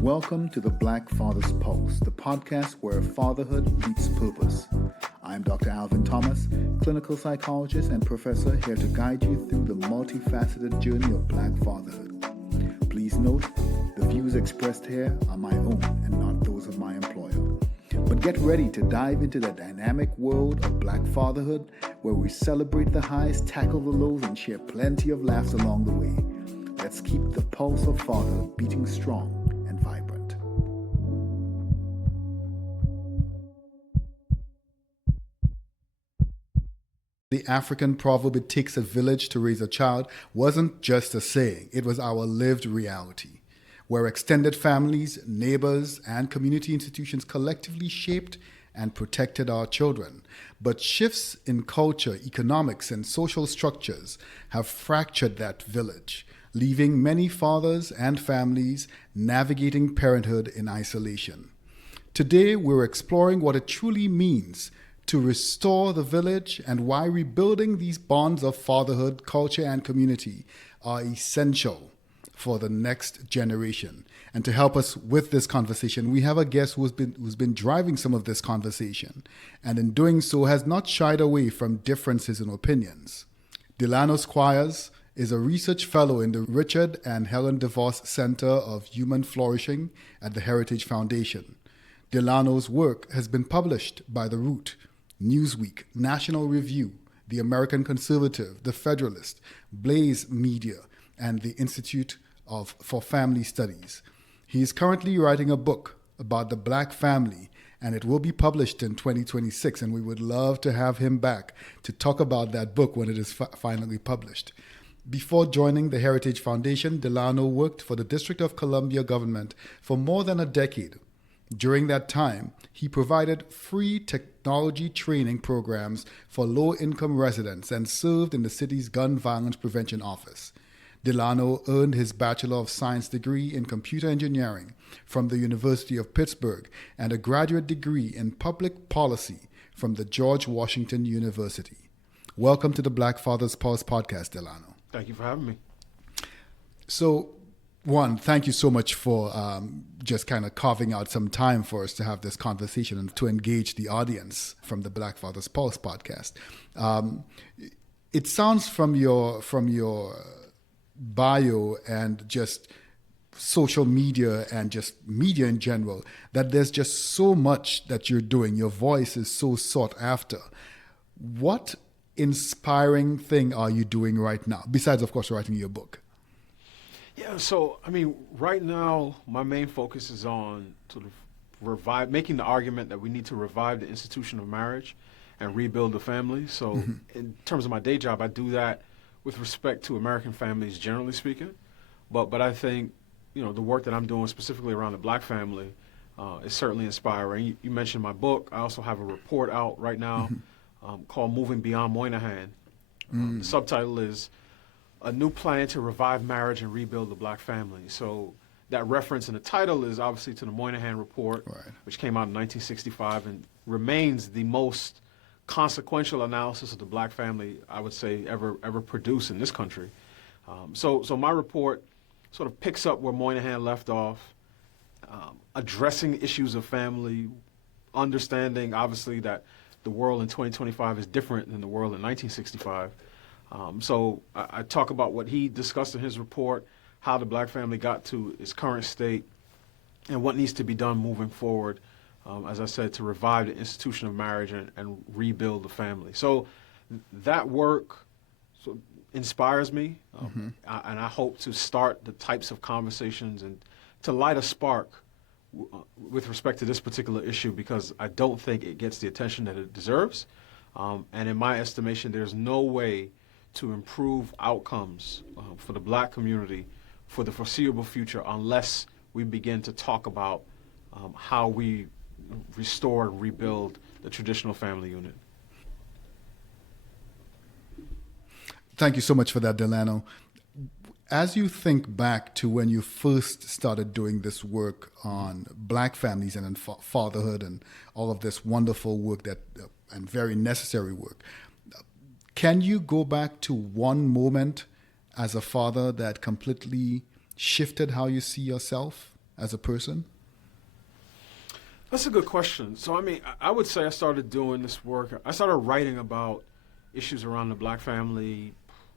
Welcome to the Black Father's Pulse, the podcast where fatherhood meets purpose. I'm Dr. Alvin Thomas, clinical psychologist and professor, here to guide you through the multifaceted journey of Black fatherhood. Please note, the views expressed here are my own and not those of my employer. But get ready to dive into the dynamic world of Black fatherhood, where we celebrate the highs, tackle the lows, and share plenty of laughs along the way. Let's keep the pulse of fatherhood beating strong and vibrant. The African proverb, "It takes a village to raise a child," wasn't just a saying, it was our lived reality, where extended families, neighbors, and community institutions collectively shaped and protected our children. But shifts in culture, economics, and social structures have fractured that village, leaving many fathers and families navigating parenthood in isolation. Today, we're exploring what it truly means to restore the village and why rebuilding these bonds of fatherhood, culture, and community are essential for the next generation. And to help us with this conversation, we have a guest who's been driving some of this conversation, and in doing so has not shied away from differences in opinions. Delano Squires is a research fellow in the Richard and Helen DeVos Center of Human Flourishing at the Heritage Foundation. Delano's work has been published by The Root, Newsweek, National Review, The American Conservative, The Federalist, Blaze Media, and the Institute for Family Studies. He is currently writing a book about the Black family, and it will be published in 2026, and we would love to have him back to talk about that book when it is finally published. Before joining the Heritage Foundation, Delano worked for the District of Columbia government for more than a decade. During that time, he provided free technology training programs for low-income residents and served in the city's gun violence prevention office. Delano earned his Bachelor of Science degree in computer engineering from the University of Pittsburgh and a graduate degree in public policy from the George Washington University. Welcome to the Black Father's Pulse podcast, Delano. Thank you for having me. So, one, thank you so much for just kind of carving out some time for us to have this conversation and to engage the audience from the Black Father's Pulse podcast. It sounds from your bio and just social media and just media in general that there's just so much that you're doing. Your voice is so sought after. What inspiring thing are you doing right now, besides, of course, writing your book? Yeah, so, right now, my main focus is on sort of making the argument that we need to revive the institution of marriage and rebuild the family. So, in terms of my day job, I do that with respect to American families, generally speaking. But I think, the work that I'm doing specifically around the Black family is certainly inspiring. You mentioned my book. I also have a report out right now called Moving Beyond Moynihan. The subtitle is A New Plan to Revive Marriage and Rebuild the Black Family. So that reference in the title is obviously to the Moynihan Report, right, which came out in 1965 and remains the most consequential analysis of the Black family, I would say, ever produced in this country. So my report sort of picks up where Moynihan left off, addressing issues of family, understanding, obviously, that the world in 2025 is different than the world in 1965. So I talk about what he discussed in his report, how the Black family got to its current state, and what needs to be done moving forward, as I said, to revive the institution of marriage and rebuild the family. So that work inspires me, and I hope to start the types of conversations and to light a spark with respect to this particular issue, because I don't think it gets the attention that it deserves. And in my estimation, there's no way to improve outcomes for the Black community for the foreseeable future unless we begin to talk about how we restore and rebuild the traditional family unit. Thank you so much for that, Delano. As you think back to when you first started doing this work on Black families and fatherhood and all of this wonderful work and very necessary work, can you go back to one moment as a father that completely shifted how you see yourself as a person? That's a good question. So, I mean, I would say I started doing this work. I started writing about issues around the black family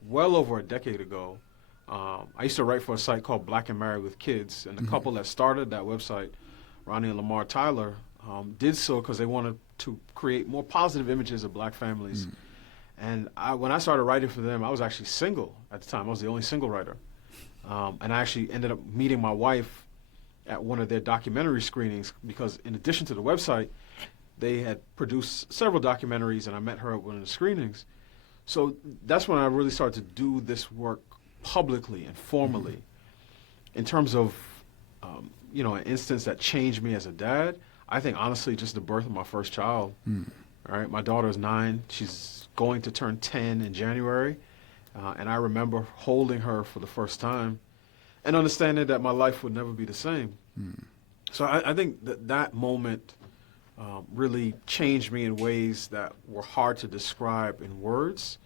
well over a decade ago. I used to write for a site called Black and Married with Kids, and the couple that started that website, Ronnie and Lamar Tyler, did so because they wanted to create more positive images of black families. And when I started writing for them, I was actually single at the time. I was the only single writer. And I actually ended up meeting my wife at one of their documentary screenings because in addition to the website, they had produced several documentaries, and I met her at one of the screenings. So that's when I really started to do this work publicly and formally. In terms of, an instance that changed me as a dad, I think honestly just the birth of my first child. All right, my daughter is 9. She's going to turn 10 in January. And I remember holding her for the first time and understanding that my life would never be the same. So I think that moment really changed me in ways that were hard to describe in words.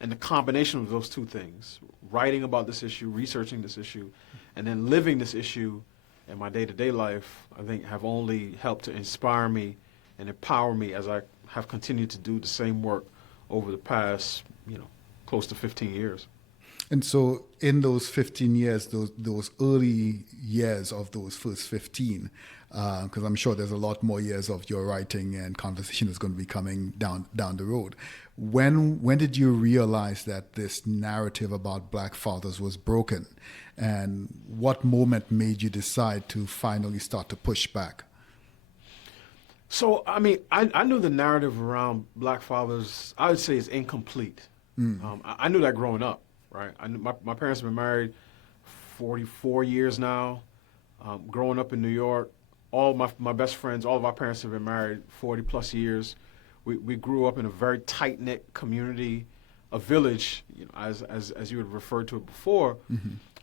And the combination of those two things, writing about this issue, researching this issue, and then living this issue in my day-to-day life, I think have only helped to inspire me and empower me as I have continued to do the same work over the past, close to 15 years. And so in those 15 years, those early years of those first 15, because I'm sure there's a lot more years of your writing and conversation is going to be coming down the road. When did you realize that this narrative about black fathers was broken? And what moment made you decide to finally start to push back? So, I mean, I knew the narrative around black fathers, I would say, is incomplete. I knew that growing up, right? I knew my parents have been married 44 years now. Growing up in New York, all my best friends, all of our parents have been married 40 plus years. We grew up in a very tight-knit community, a village, as you had referred to it before.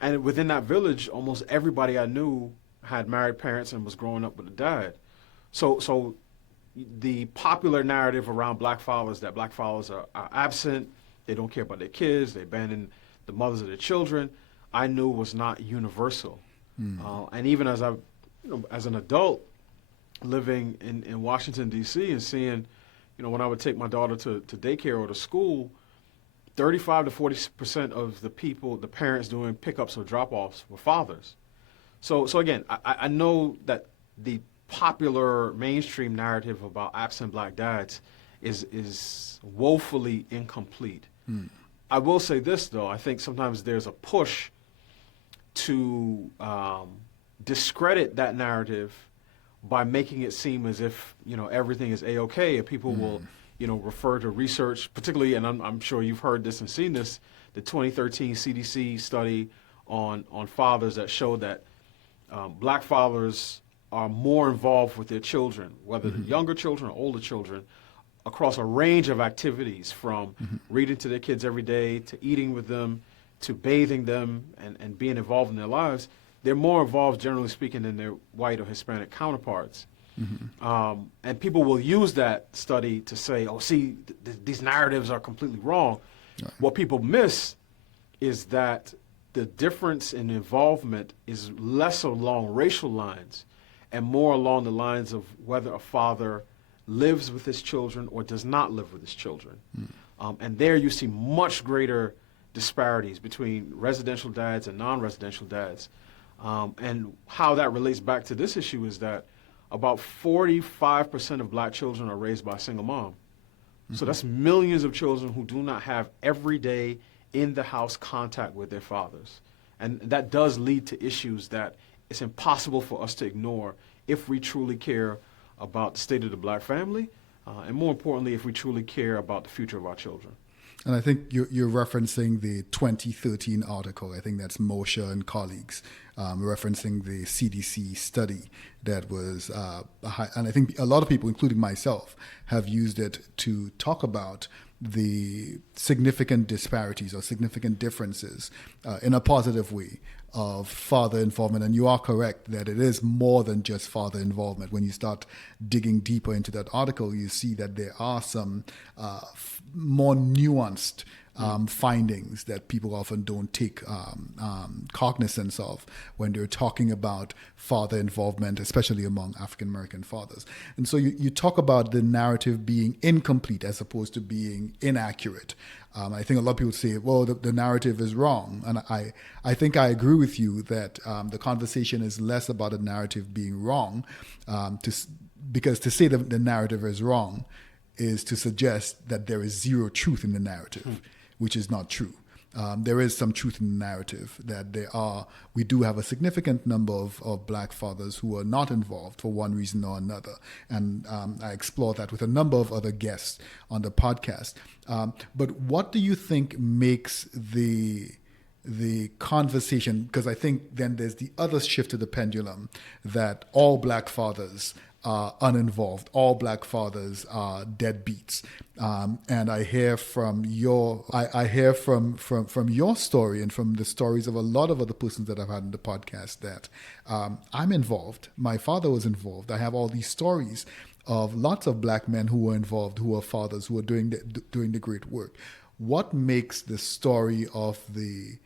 And within that village, almost everybody I knew had married parents and was growing up with a dad. So the popular narrative around black fathers, that black fathers are absent, they don't care about their kids, they abandon the mothers of their children, I knew was not universal. And even as as an adult living in Washington, D.C. and seeing, when I would take my daughter to daycare or to school, 35 to 40% of the parents doing pickups or drop-offs were fathers. So again, I know that the popular mainstream narrative about absent black dads is woefully incomplete. I will say this, though. I think sometimes there's a push to discredit that narrative by making it seem as if, everything is A-okay, and people will, refer to research, particularly, and I'm sure you've heard this and seen this, the 2013 CDC study on fathers that showed that black fathers are more involved with their children, whether they're younger children or older children, across a range of activities, from reading to their kids every day, to eating with them, to bathing them, and being involved in their lives. They're more involved, generally speaking, than their white or Hispanic counterparts. And people will use that study to say, these narratives are completely wrong. Right. What people miss is that the difference in involvement is less along racial lines and more along the lines of whether a father lives with his children or does not live with his children. And there you see much greater disparities between residential dads and non-residential dads. And how that relates back to this issue is that about 45% of black children are raised by a single mom. So that's millions of children who do not have everyday in-the-house contact with their fathers. And that does lead to issues that it's impossible for us to ignore if we truly care about the state of the black family, and more importantly, if we truly care about the future of our children. And I think you're referencing the 2013 article. I think that's Moshe and colleagues referencing the CDC study that was, and I think a lot of people, including myself, have used it to talk about the significant disparities or significant differences in a positive way of father involvement. And you are correct that it is more than just father involvement. When you start digging deeper into that article, you see that there are some more nuanced findings that people often don't take cognizance of when they're talking about father involvement, especially among African American fathers. And so you talk about the narrative being incomplete as opposed to being inaccurate. I think a lot of people say, well, the narrative is wrong. And I think I agree with you that the conversation is less about the narrative being wrong, because to say that the narrative is wrong is to suggest that there is zero truth in the narrative, which is not true. There is some truth in the narrative that we do have a significant number of black fathers who are not involved for one reason or another. And I explore that with a number of other guests on the podcast. But what do you think makes the conversation, because I think then there's the other shift to the pendulum, that all black fathers are uninvolved, all black fathers are deadbeats, and I hear from your story and from the stories of a lot of other persons that I've had in the podcast that I'm involved. My father was involved. I have all these stories of lots of black men who were involved, who are fathers, who are doing the great work. What makes the story of the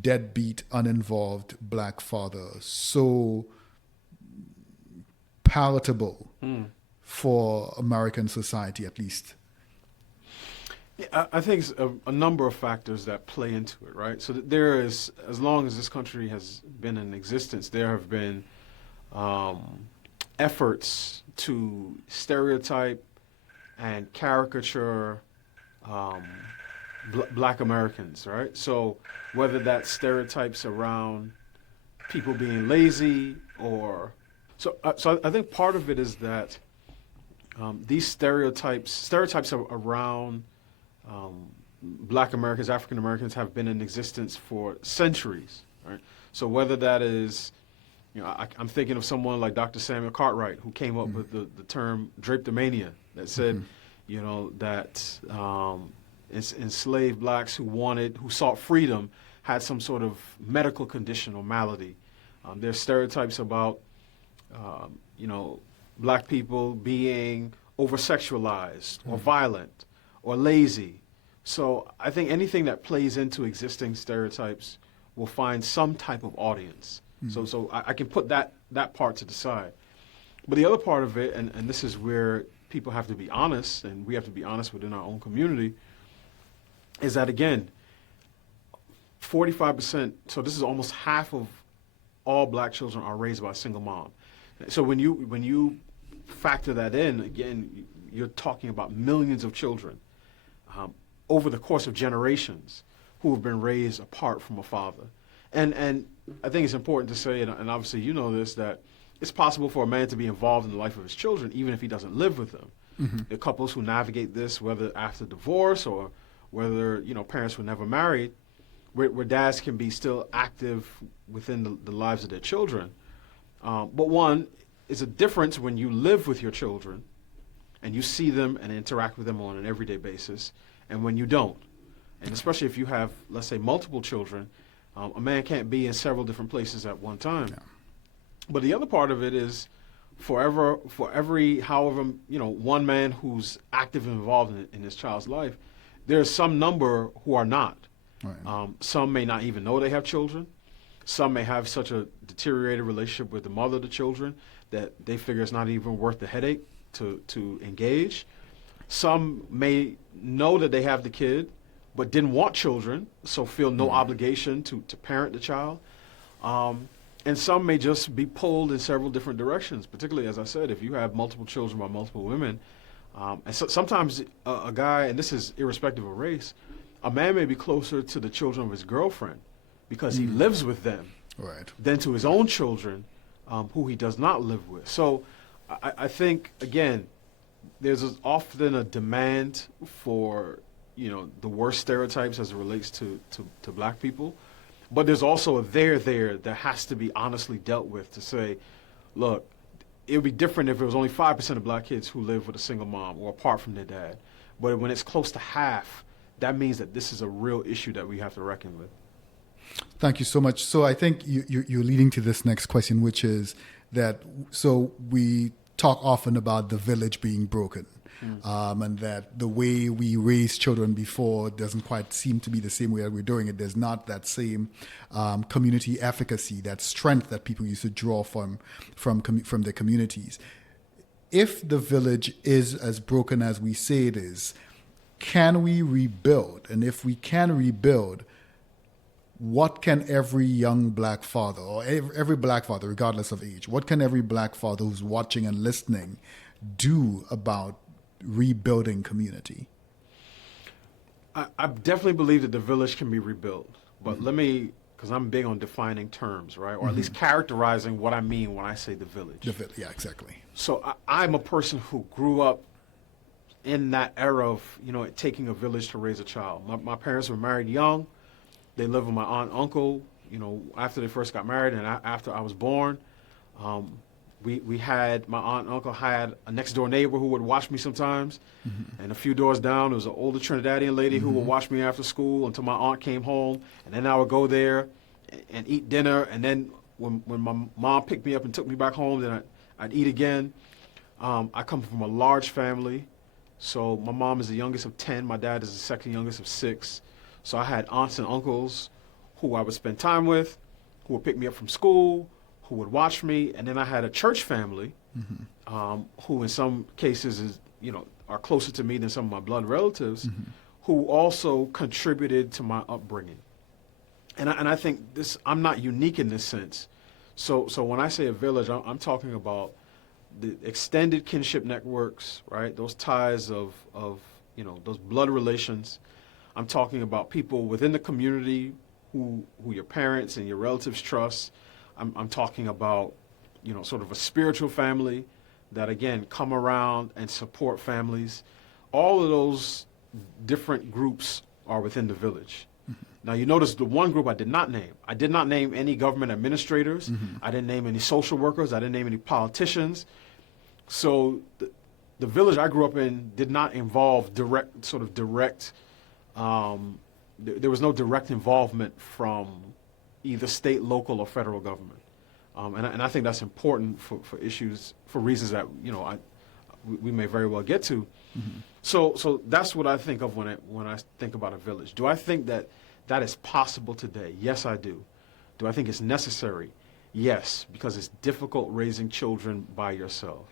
deadbeat, uninvolved black father so palatable for American society, at least? Yeah, I think it's a number of factors that play into it, right? So there is, as long as this country has been in existence, there have been efforts to stereotype and caricature black Americans, right? So whether that's stereotypes around people being lazy or... So I think part of it is that these stereotypes around black Americans, African Americans, have been in existence for centuries, right? So whether that is, I'm thinking of someone like Dr. Samuel Cartwright, who came up with the term drapetomania, that said, that enslaved blacks who sought freedom had some sort of medical condition or malady. There's stereotypes about black people being over-sexualized or violent or lazy. So I think anything that plays into existing stereotypes will find some type of audience. So I can put that part to the side. But the other part of it, and this is where people have to be honest, and we have to be honest within our own community, is that, again, 45%, so this is almost half of all black children are raised by a single mom. So when you factor that in, again, you're talking about millions of children over the course of generations who have been raised apart from a father. And I think it's important to say, and obviously you know this, that it's possible for a man to be involved in the life of his children even if he doesn't live with them. The couples who navigate this, whether after divorce or whether parents were never married, where dads can be still active within the lives of their children. But one is a difference when you live with your children and you see them and interact with them on an everyday basis, and when you don't. And especially if you have, let's say, multiple children, a man can't be in several different places at one time. Yeah. But the other part of it is for every however, one man who's active and involved in his child's life, there's some number who are not. Right. Some may not even know they have children. Some may have such a deteriorated relationship with the mother of the children that they figure it's not even worth the headache to engage. Some may know that they have the kid but didn't want children, so feel no obligation to parent the child. And some may just be pulled in several different directions, particularly, as I said, if you have multiple children by multiple women. And so sometimes a guy, and this is irrespective of race, a man may be closer to the children of his girlfriend because he lives with them than to his own children who he does not live with. So I think, again, there's often a demand for the worst stereotypes as it relates to black people. But there's also a there that has to be honestly dealt with to say, look, it would be different if it was only 5% of black kids who live with a single mom or apart from their dad. But when it's close to half, that means that this is a real issue that we have to reckon with. Thank you so much. So I think you're leading to this next question, which is that, so we talk often about the village being broken. and that the way we raised children before doesn't quite seem to be the same way that we're doing it. There's not that same community efficacy, that strength that people used to draw from their communities. If the village is as broken as we say it is, can we rebuild? And if we can rebuild, what can every young black father, or every black father, regardless of age, what can every black father who's watching and listening do about rebuilding community? I definitely believe that the village can be rebuilt. But let me, because I'm big on defining terms, right? Or at least characterizing what I mean when I say the village. Yeah, exactly. So I'm a person who grew up in that era of, it taking a village to raise a child. My parents were married young. They lived with my aunt and uncle, after they first got married and after I was born. My aunt and uncle had a next door neighbor who would watch me sometimes. And a few doors down, there was an older Trinidadian lady who would watch me after school until my aunt came home. And then I would go there and eat dinner. And then when my mom picked me up and took me back home, then I'd eat again. I come from a large family. So my mom is the youngest of 10. My dad is the second youngest of 6. So I had aunts and uncles who I would spend time with, who would pick me up from school, who would watch me. And then I had a church family who in some cases are closer to me than some of my blood relatives, who also contributed to my upbringing. And I think I'm not unique in this sense. So when I say a village, I'm talking about the extended kinship networks, right? Those ties of those blood relations. I'm talking about people within the community who your parents and your relatives trust. I'm talking about, sort of a spiritual family that, again, come around and support families. All of those different groups are within the village. Now, you notice the one group I did not name. I did not name any government administrators. I didn't name any social workers. I didn't name any politicians. So the village I grew up in did not involve direct, there was no direct involvement from either state, local, or federal government. And I think that's important for reasons that, we may very well get to. So that's what I think of when I think about a village. Do I think that is possible today? Yes, I do. Do I think it's necessary? Yes, because it's difficult raising children by yourself.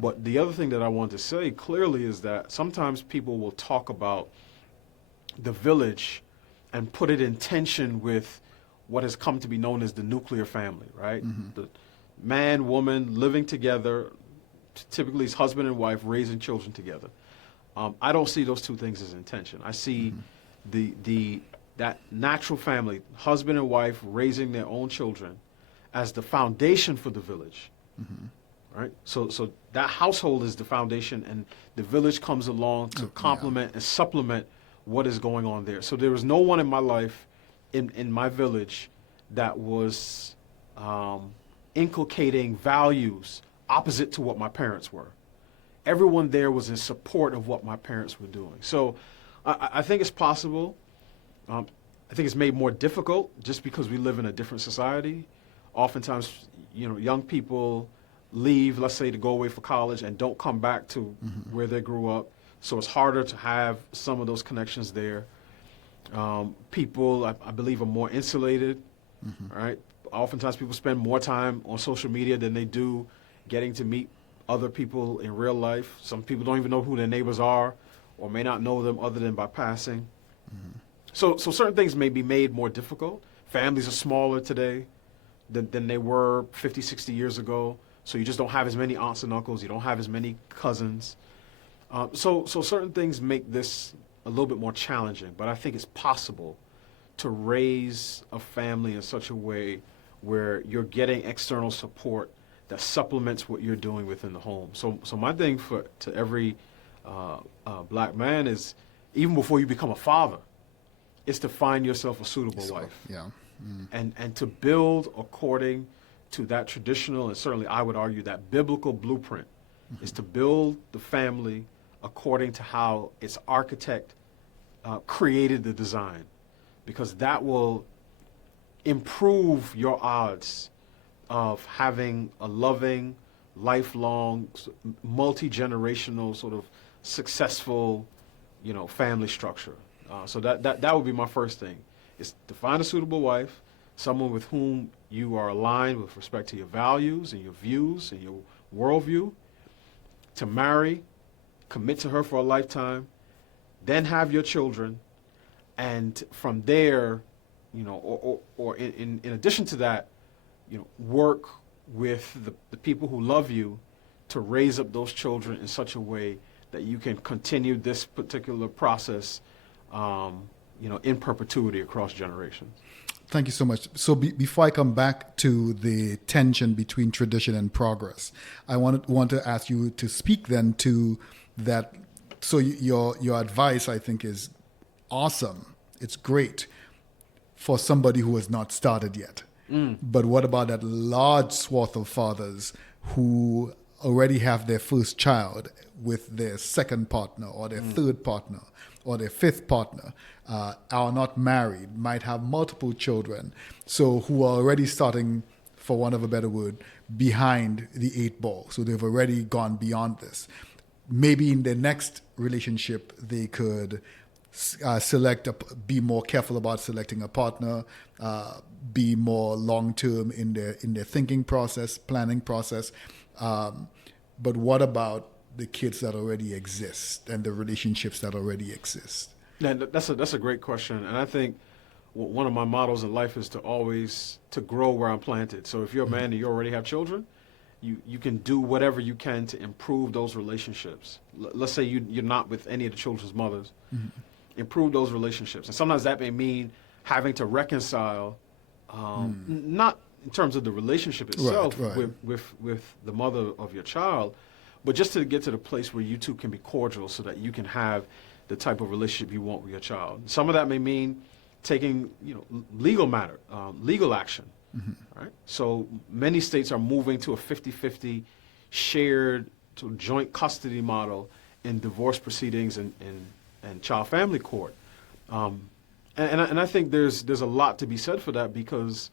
But the other thing that I want to say clearly is that sometimes people will talk about the village and put it in tension with what has come to be known as the nuclear family, right? The man, woman living together, typically it's husband and wife raising children together. I don't see those two things as in tension. I see that natural family, husband and wife raising their own children, as the foundation for the village. Right? So that household is the foundation, and the village comes along to complement and supplement what is going on there. So there was no one in my life, in my village, that was inculcating values opposite to what my parents were. Everyone there was in support of what my parents were doing. So I think it's possible. I think it's made more difficult just because we live in a different society. Oftentimes, young people leave, let's say, to go away for college and don't come back to where they grew up. So it's harder to have some of those connections there. People, I believe, are more insulated, right? Oftentimes people spend more time on social media than they do getting to meet other people in real life. Some people don't even know who their neighbors are or may not know them other than by passing. So certain things may be made more difficult. Families are smaller today than they were 50, 60 years ago. So you just don't have as many aunts and uncles. You don't have as many cousins. So certain things make this a little bit more challenging. But I think it's possible to raise a family in such a way where you're getting external support that supplements what you're doing within the home. So my thing to every black man is, even before you become a father, is to find yourself a suitable wife. Yeah. And to build according to that traditional, and certainly I would argue that biblical blueprint, is to build the family according to how its architect created the design, because that will improve your odds of having a loving, lifelong, multi-generational sort of successful, family structure. So that would be my first thing, is to find a suitable wife, someone with whom you are aligned with respect to your values and your views and your worldview, to marry, commit to her for a lifetime, then have your children, and from there, or in addition to that, work with the people who love you to raise up those children in such a way that you can continue this particular process, in perpetuity across generations. Thank you so much. So before I come back to the tension between tradition and progress, I want to ask you to speak then to that. So your advice, I think, is awesome. It's great for somebody who has not started yet. But what about that large swath of fathers who already have their first child with their second partner or their third partner or their fifth partner, are not married, might have multiple children, so who are already starting, for want of a better word, behind the eight ball. So they've already gone beyond this. Maybe in their next relationship, they could be more careful about selecting a partner, be more long-term in their thinking process, planning process. But what about the kids that already exist and the relationships that already exist? Yeah, that's a great question, and I think one of my mottos in life is to grow where I'm planted. So if you're a man and you already have children, you can do whatever you can to improve those relationships. Let's say you're not with any of the children's mothers. Improve those relationships, and sometimes that may mean having to reconcile, not in terms of the relationship itself with the mother of your child, but just to get to the place where you two can be cordial so that you can have the type of relationship you want with your child. Some of that may mean taking, legal action, right? So many states are moving to a 50-50 shared to joint custody model in divorce proceedings and child family court. And I think there's a lot to be said for that, because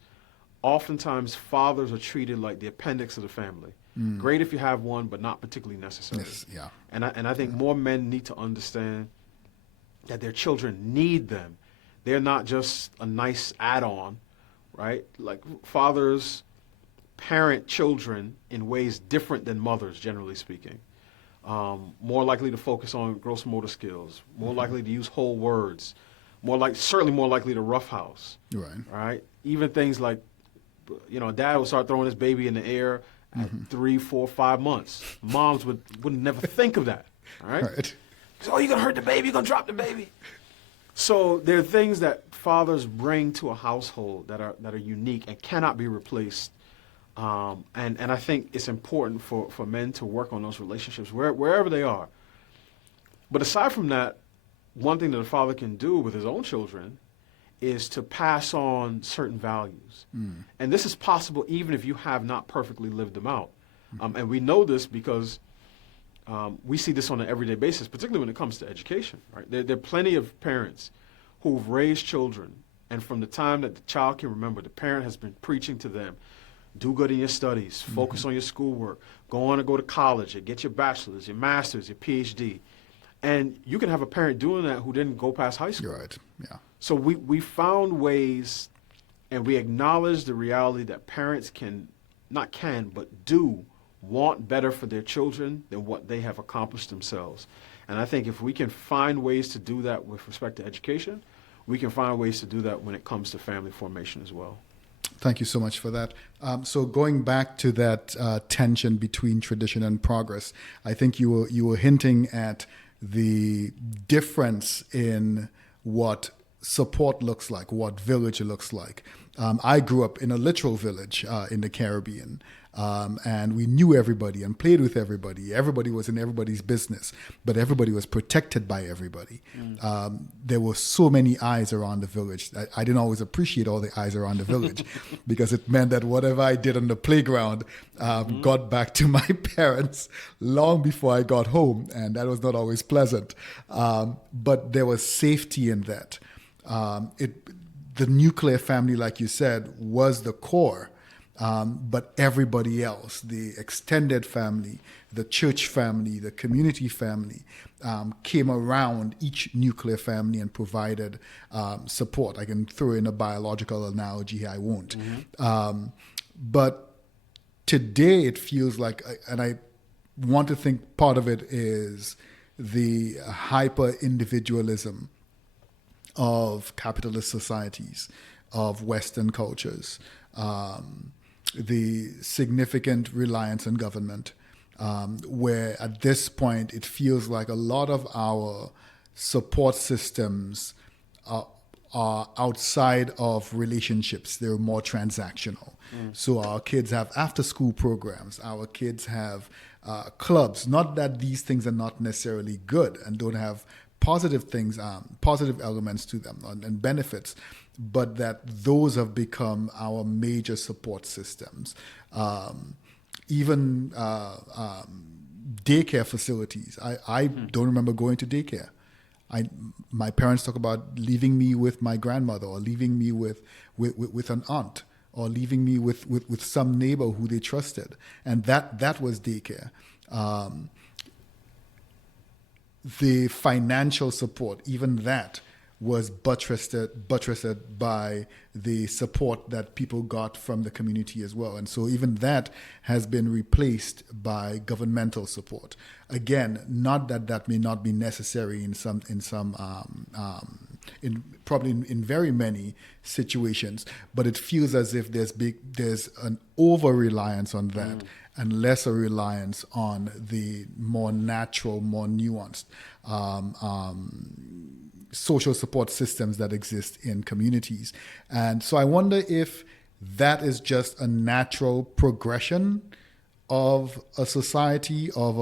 oftentimes fathers are treated like the appendix of the family. Great if you have one, but not particularly necessary. Yes, yeah. And I think more men need to understand that their children need them. They're not just a nice add-on, right? Like fathers parent children in ways different than mothers, generally speaking. More likely to focus on gross motor skills, more likely to use whole words, certainly more likely to roughhouse. Right? Even things like, dad would start throwing his baby in the air at 3, 4, 5 months. Moms would never think of that. All right? So, you're going to hurt the baby, you're going to drop the baby. So there are things that fathers bring to a household that are unique and cannot be replaced. And I think it's important for men to work on those relationships wherever they are. But aside from that, one thing that a father can do with his own children is to pass on certain values. And this is possible even if you have not perfectly lived them out. And we know this because we see this on an everyday basis, particularly when it comes to education. Right? There are plenty of parents who've raised children, and from the time that the child can remember, the parent has been preaching to them, do good in your studies, focus on your schoolwork, go on and go to college and get your bachelor's, your master's, your PhD. And you can have a parent doing that who didn't go past high school. You're right, yeah. So we found ways, and we acknowledge the reality that parents but do want better for their children than what they have accomplished themselves. And I think if we can find ways to do that with respect to education, we can find ways to do that when it comes to family formation as well. Thank you so much for that. So going back to that tension between tradition and progress, I think you were hinting at the difference in what support looks like, what village looks like. I grew up in a literal village in the Caribbean, and we knew everybody and played with everybody. Everybody was in everybody's business, but everybody was protected by everybody. There were so many eyes around the village. I didn't always appreciate all the eyes around the village because it meant that whatever I did on the playground got back to my parents long before I got home, and that was not always pleasant. But there was safety in that. The nuclear family, like you said, was the core. but everybody else, the extended family, the church family, the community family, came around each nuclear family and provided support. I can throw in a biological analogy, I won't. But today it feels like, and I want to think part of it is the hyper individualism of capitalist societies, of Western cultures, the significant reliance on government, where at this point it feels like a lot of our support systems are outside of relationships. They're more transactional. So our kids have after-school programs. Our kids have clubs. Not that these things are not necessarily good and don't have positive things, positive elements to them and benefits, but that those have become our major support systems. Even daycare facilities. I don't remember going to daycare. My parents talk about leaving me with my grandmother or leaving me with an aunt or leaving me with some neighbor who they trusted. And that was daycare. The financial support, even that was buttressed by the support that people got from the community as well. And so even that has been replaced by governmental support. Again, not that may not be necessary in very many situations, but it feels as if there's an over-reliance on that and less a reliance on the more natural, more nuanced social support systems that exist in communities. And so I wonder if that is just a natural progression of a society, of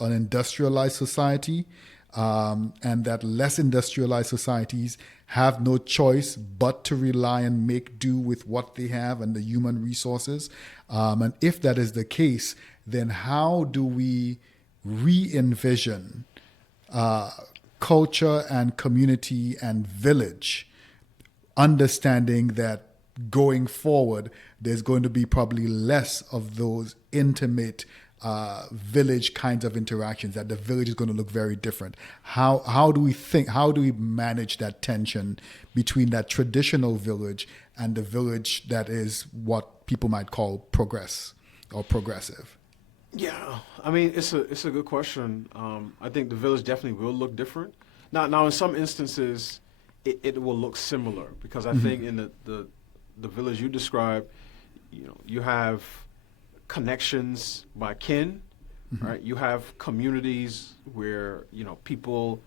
an industrialized society, and that less industrialized societies have no choice but to rely and make do with what they have and the human resources. And if that is the case, then how do we re-envision culture and community and village, understanding that going forward, there's going to be probably less of those intimate village kinds of interactions, that the village is going to look very different. How do we manage that tension between that traditional village and the village that is what people might call progress or progressive? Yeah, I mean, it's a good question. I think the village definitely will look different. Now in some instances, it will look similar, because I think in the village you described, you have connections by kin, right? You have communities where people,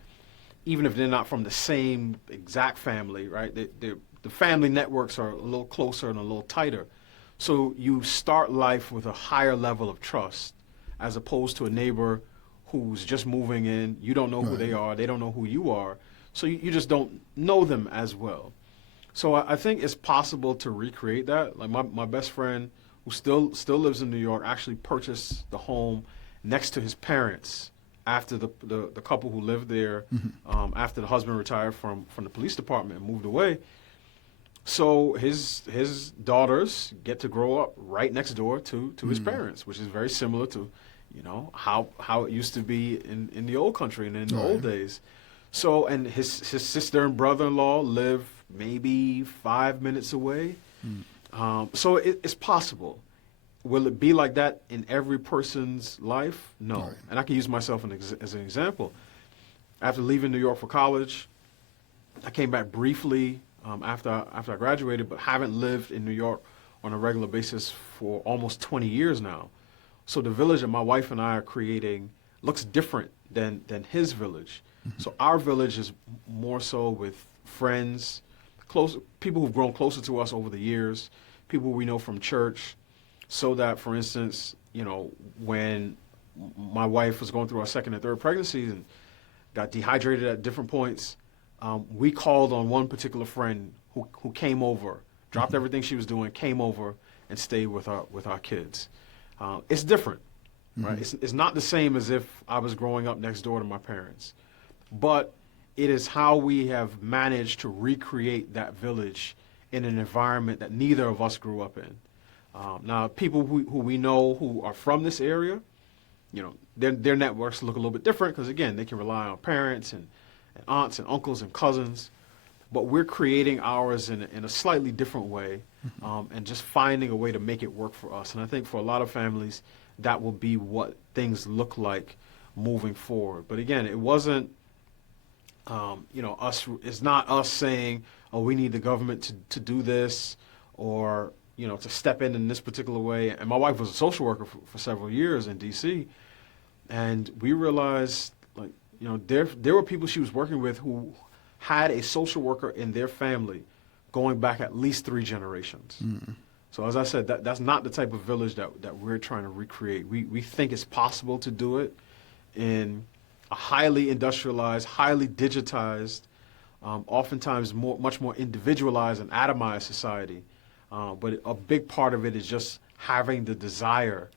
even if they're not from the same exact family, right? The family networks are a little closer and a little tighter. So you start life with a higher level of trust, as opposed to a neighbor who's just moving in. You don't know who they are. They don't know who you are. So you just don't know them as well. So I think it's possible to recreate that. Like my best friend, who still lives in New York, actually purchased the home next to his parents after the couple who lived there, after the husband retired from the police department and moved away. So his daughters get to grow up right next door to his parents, which is very similar to, how it used to be in the old country and in the old days. So, and his sister and brother-in-law live maybe 5 minutes away. So it's possible. Will it be like that in every person's life? No. Right. And I can use myself as an example. After leaving New York for college, I came back briefly after I graduated, but haven't lived in New York on a regular basis for almost 20 years now. So the village that my wife and I are creating looks different than his village. So our village is more so with friends, close people who've grown closer to us over the years, people we know from church, so that, for instance, when my wife was going through our second and third pregnancies and got dehydrated at different points, we called on one particular friend who came over, dropped everything she was doing, came over and stayed with our kids. It's different, right? It's not the same as if I was growing up next door to my parents, but it is how we have managed to recreate that village in an environment that neither of us grew up in. Now, people who we know who are from this area, their networks look a little bit different because, again, they can rely on parents and aunts and uncles and cousins. But we're creating ours in a slightly different way, and just finding a way to make it work for us. And I think for a lot of families, that will be what things look like moving forward. But again, it wasn't, us. It's not us saying, "Oh, we need the government to do this," or to step in this particular way. And my wife was a social worker for several years in D.C., and we realized, there were people she was working with who had a social worker in their family going back at least 3 generations. So as I said, that's not the type of village that we're trying to recreate. We think it's possible to do it in a highly industrialized, highly digitized, oftentimes much more individualized and atomized society. But a big part of it is just having the desire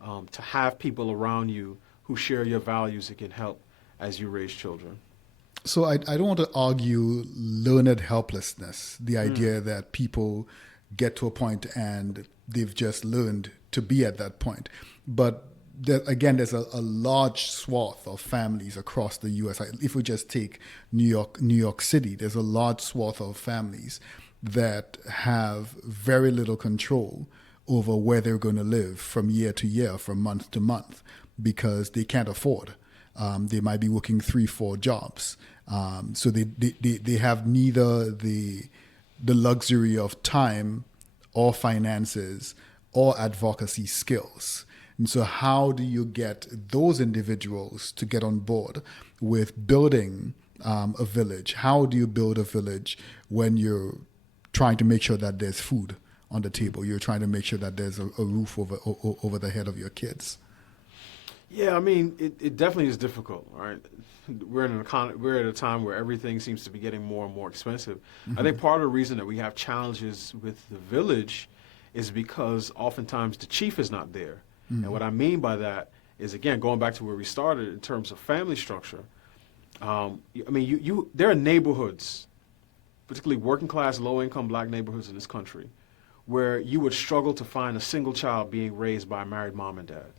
to have people around you who share your values that can help as you raise children. So I don't want to argue learned helplessness, the idea that people get to a point and they've just learned to be at that point. But there's a large swath of families across the U.S. If we just take New York City, there's a large swath of families that have very little control over where they're going to live from year to year, from month to month, because they can't afford. They might be working 3-4 jobs. So they have neither the luxury of time or finances or advocacy skills. And so how do you get those individuals to get on board with building a village? How do you build a village when you're trying to make sure that there's food on the table? You're trying to make sure that there's a roof over the head of your kids. Yeah, I mean, it definitely is difficult, right? We're at a time where everything seems to be getting more and more expensive. I think part of the reason that we have challenges with the village is because oftentimes the chief is not there. And what I mean by that is, again, going back to where we started in terms of family structure. There are neighborhoods, particularly working class, low income black neighborhoods in this country, where you would struggle to find a single child being raised by a married mom and dad.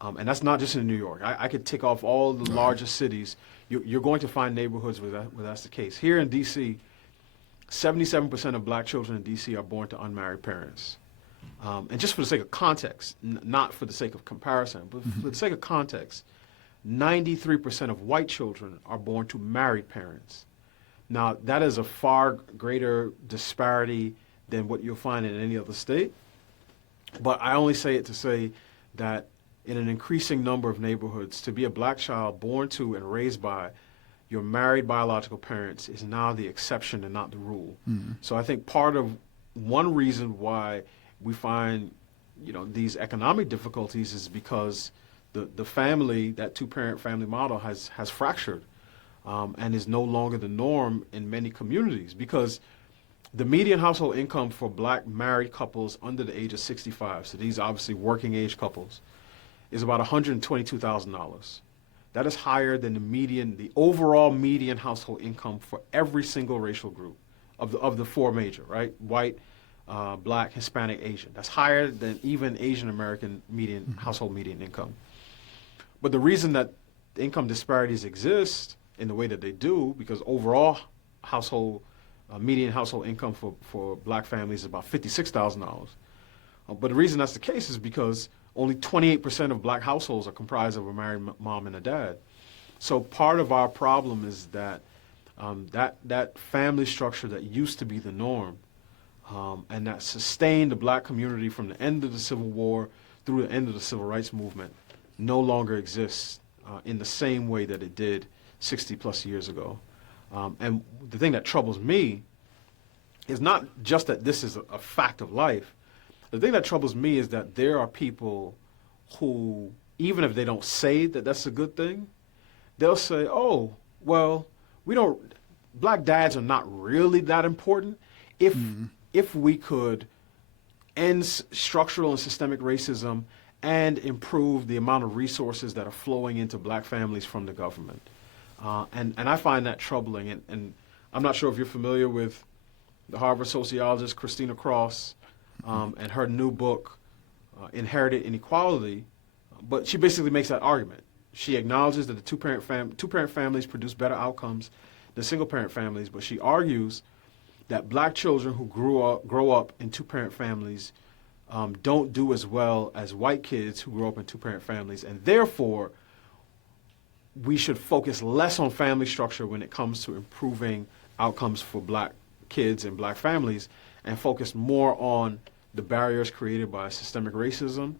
And that's not just in New York. I could tick off all the largest cities. You're going to find neighborhoods where that's the case. Here in D.C., 77% of black children in D.C. are born to unmarried parents. And just for the sake of context, not for the sake of comparison, but for the sake of context, 93% of white children are born to married parents. Now, that is a far greater disparity than what you'll find in any other state. But I only say it to say that in an increasing number of neighborhoods, to be a black child born to and raised by your married biological parents is now the exception and not the rule. So I think one reason why we find, these economic difficulties is because the family, that 2-parent family model has fractured and is no longer the norm in many communities, because the median household income for black married couples under the age of 65, so these obviously working age couples, is about $122,000. That is higher than the overall median household income for every single racial group of the 4 major, right? White, black, Hispanic, Asian. That's higher than even Asian American household median income. But the reason that the income disparities exist in the way that they do, because overall median household income for black families is about $56,000. But the reason that's the case is because only 28% of black households are comprised of a married mom and a dad. So part of our problem is that that family structure that used to be the norm and that sustained the black community from the end of the Civil War through the end of the Civil Rights Movement no longer exists in the same way that it did 60 plus years ago. And the thing that troubles me is not just that this is a fact of life. The thing that troubles me is that there are people who, even if they don't say that that's a good thing, they'll say, oh, well, black dads are not really that important. If we could end structural and systemic racism and improve the amount of resources that are flowing into black families from the government. And I find that troubling. And I'm not sure if you're familiar with the Harvard sociologist Christina Cross. and her new book, Inherited Inequality, but she basically makes that argument. She acknowledges that the two-parent families produce better outcomes than single-parent families, but she argues that black children who grow up in two-parent families don't do as well as white kids who grow up in two-parent families, and therefore we should focus less on family structure when it comes to improving outcomes for black kids and black families, and focus more on the barriers created by systemic racism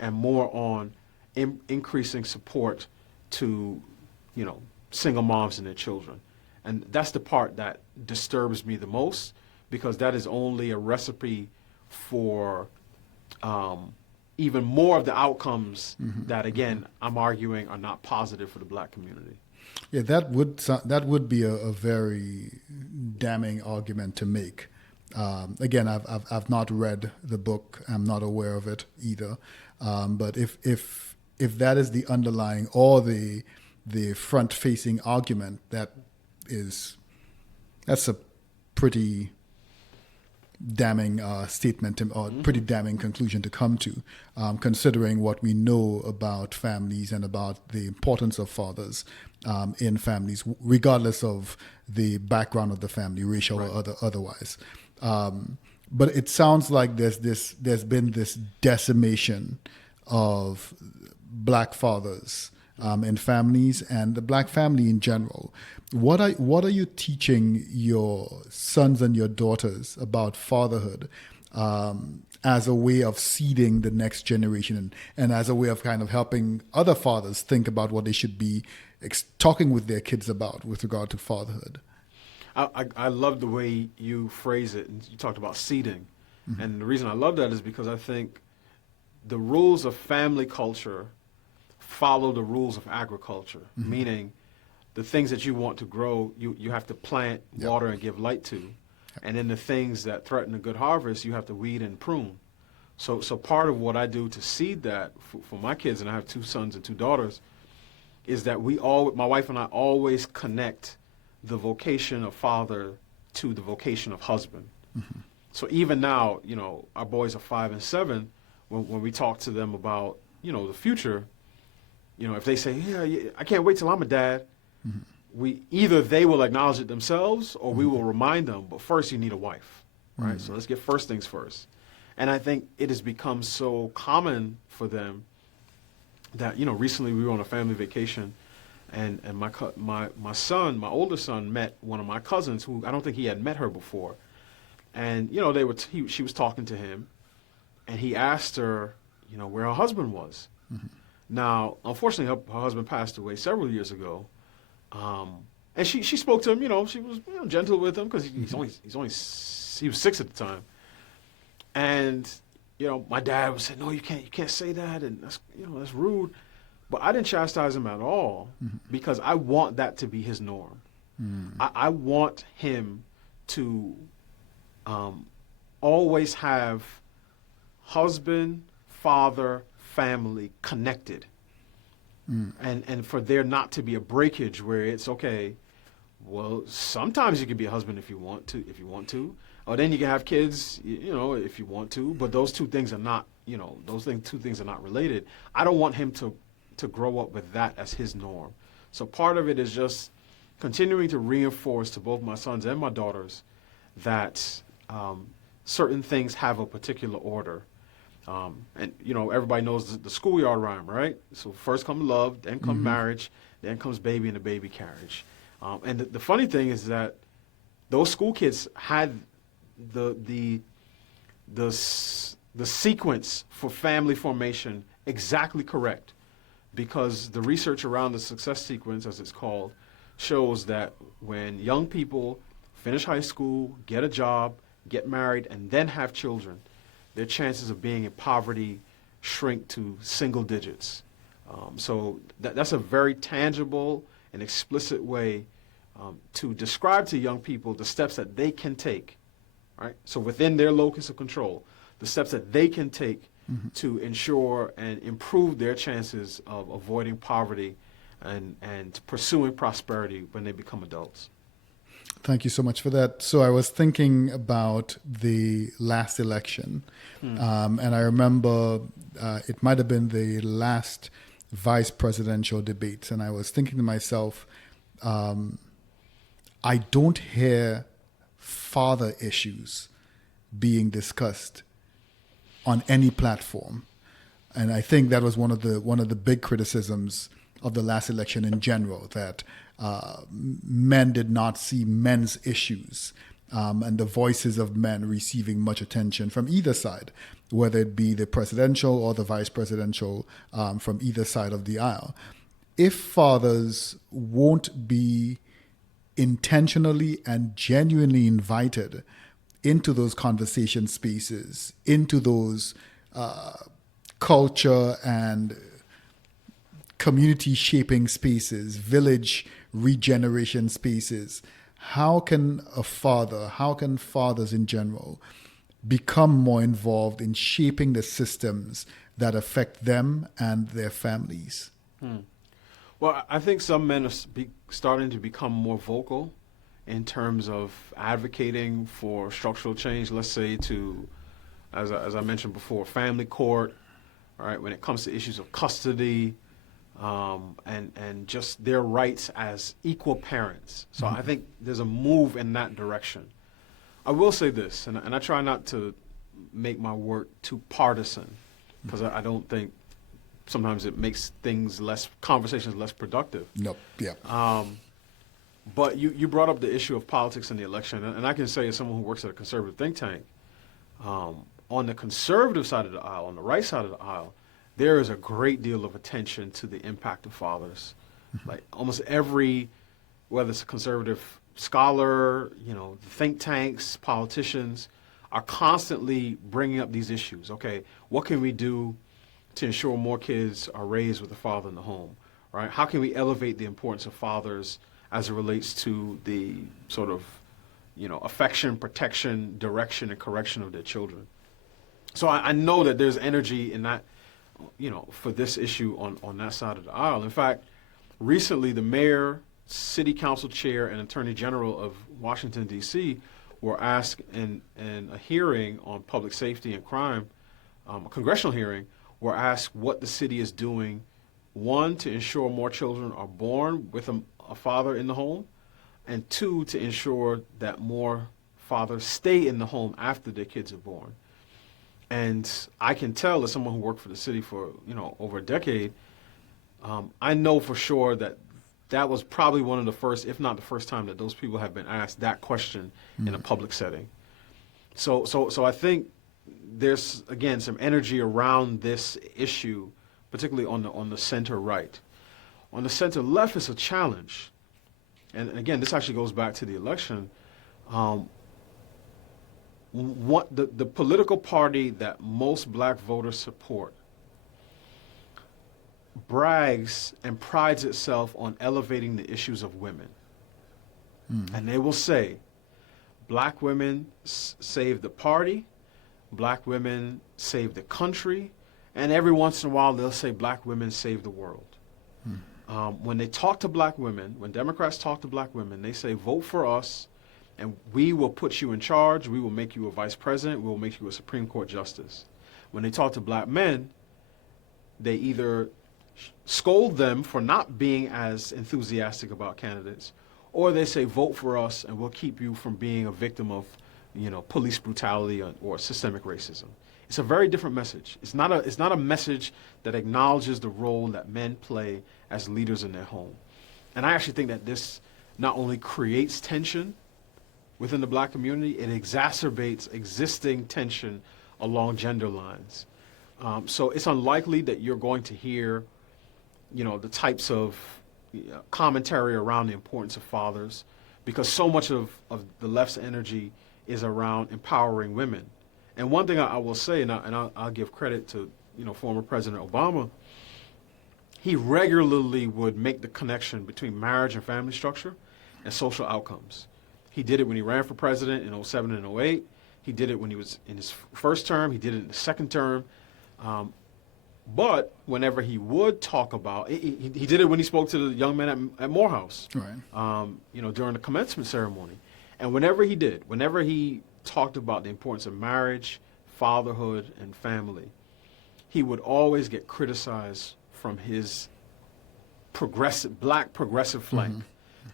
and more on increasing support to, single moms and their children. And that's the part that disturbs me the most, because that is only a recipe for even more of the outcomes that, again, I'm arguing are not positive for the black community. Yeah, that would be a very damning argument to make. Again, I've not read the book. I'm not aware of it either. But if that is the underlying or the front-facing argument, that's a pretty damning statement or pretty damning conclusion to come to, considering what we know about families and about the importance of fathers in families, regardless of the background of the family, racial or otherwise. But it sounds like there's been this decimation of black fathers in families and the black family in general. What are you teaching your sons and your daughters about fatherhood as a way of seeding the next generation and as a way of kind of helping other fathers think about what they should be talking with their kids about with regard to fatherhood? I love the way you phrase it. You talked about seeding. And the reason I love that is because I think the rules of family culture follow the rules of agriculture, meaning the things that you want to grow, you have to plant, water, and give light to. And then the things that threaten a good harvest, you have to weed and prune. So part of what I do to seed that for my kids, and I have 2 sons and 2 daughters, is that my wife and I always connect the vocation of father to the vocation of husband. So even now, our boys are 5 and 7. When we talk to them about, the future, if they say, yeah, I can't wait till I'm a dad, either they will acknowledge it themselves or we will remind them, but first you need a wife, right? So let's get first things first. And I think it has become so common for them that, recently we were on a family vacation, and my son, my older son, met one of my cousins who I don't think he had met her before. And, she was talking to him, and he asked her, where her husband was. Now, unfortunately, her husband passed away several years ago. And she spoke to him, she was gentle with him because he was 6 at the time. And, my dad would say, no, you can't say that, and that's rude. But I didn't chastise him at all because I want that to be his norm. I want him to always have husband, father, family connected. And for there not to be a breakage where it's okay, well, sometimes you can be a husband if you want to, or then you can have kids, if you want to, but those two things are not, two things are not related. I don't want him to grow up with that as his norm. So part of it is just continuing to reinforce to both my sons and my daughters that certain things have a particular order. And, everybody knows the schoolyard rhyme, right? So first comes love, then comes marriage, then comes baby and the baby carriage. And the funny thing is that those school kids had the sequence for family formation exactly correct, because the research around the success sequence, as it's called, shows that when young people finish high school, get a job, get married, and then have children, their chances of being in poverty shrink to single digits. So that's a very tangible and explicit way to describe to young people the steps that they can take, right? So within their locus of control, the steps that they can take to ensure and improve their chances of avoiding poverty and pursuing prosperity when they become adults. Thank you so much for that. So I was thinking about the last election, and I remember it might have been the last vice presidential debates, and I was thinking to myself, I don't hear father issues being discussed on any platform, and I think that was one of the big criticisms of the last election in general, that men did not see men's issues and the voices of men receiving much attention from either side, whether it be the presidential or the vice presidential, from either side of the aisle. If fathers won't be intentionally and genuinely invited into those conversation spaces, into those culture and community shaping spaces, village regeneration spaces, how can fathers in general become more involved in shaping the systems that affect them and their families? Well, I think some men are starting to become more vocal in terms of advocating for structural change, let's say to, as I mentioned before, family court, all right, when it comes to issues of custody, and just their rights as equal parents. So I think there's a move in that direction. I will say this, and I try not to make my work too partisan, because I don't think sometimes it makes conversations less productive. Nope. Yeah. But you brought up the issue of politics in the election, and I can say as someone who works at a conservative think tank, on the conservative side of the aisle, on the right side of the aisle, there is a great deal of attention to the impact of fathers. Like almost every, whether it's a conservative scholar, think tanks, politicians, are constantly bringing up these issues. Okay, what can we do to ensure more kids are raised with a father in the home, right? How can we elevate the importance of fathers as it relates to the sort of, affection, protection, direction, and correction of their children? So I know that there's energy in that, for this issue on that side of the aisle. In fact, recently the mayor, city council chair, and attorney general of Washington, D.C. were asked in a hearing on public safety and crime, a congressional hearing, were asked what the city is doing, one, to ensure more children are born with a father in the home, and two, to ensure that more fathers stay in the home after their kids are born. And I can tell, as someone who worked for the city for over a decade, I know for sure that was probably one of the first, if not the first time, that those people have been asked that question in a public setting. So I think there's, again, some energy around this issue, particularly on the center right. On the center left, it's a challenge, and again, this actually goes back to the election. The political party that most black voters support brags and prides itself on elevating the issues of women. And they will say, black women save the party, black women save the country, and every once in a while they'll say black women save the world. When they talk to black women, when Democrats talk to black women, they say, vote for us, and we will put you in charge. We will make you a vice president. We will make you a Supreme Court justice. When they talk to black men, they either scold them for not being as enthusiastic about candidates, or they say, vote for us and we'll keep you from being a victim of, police brutality or systemic racism. It's a very different message. It's not a message that acknowledges the role that men play as leaders in their home. And I actually think that this not only creates tension within the black community, it exacerbates existing tension along gender lines. So it's unlikely that you're going to hear, the types of commentary around the importance of fathers, because so much of the left's energy is around empowering women. And one thing I will say, and I'll give credit to former President Obama, he regularly would make the connection between marriage and family structure and social outcomes. He did it when he ran for president in 07 and 08. He did it when he was in his first term. He did it in the second term. But whenever he would talk about, he did it when he spoke to the young men at Morehouse, Right. During the commencement ceremony. And whenever he talked about the importance of marriage, fatherhood, and family, he would always get criticized from his black progressive flank.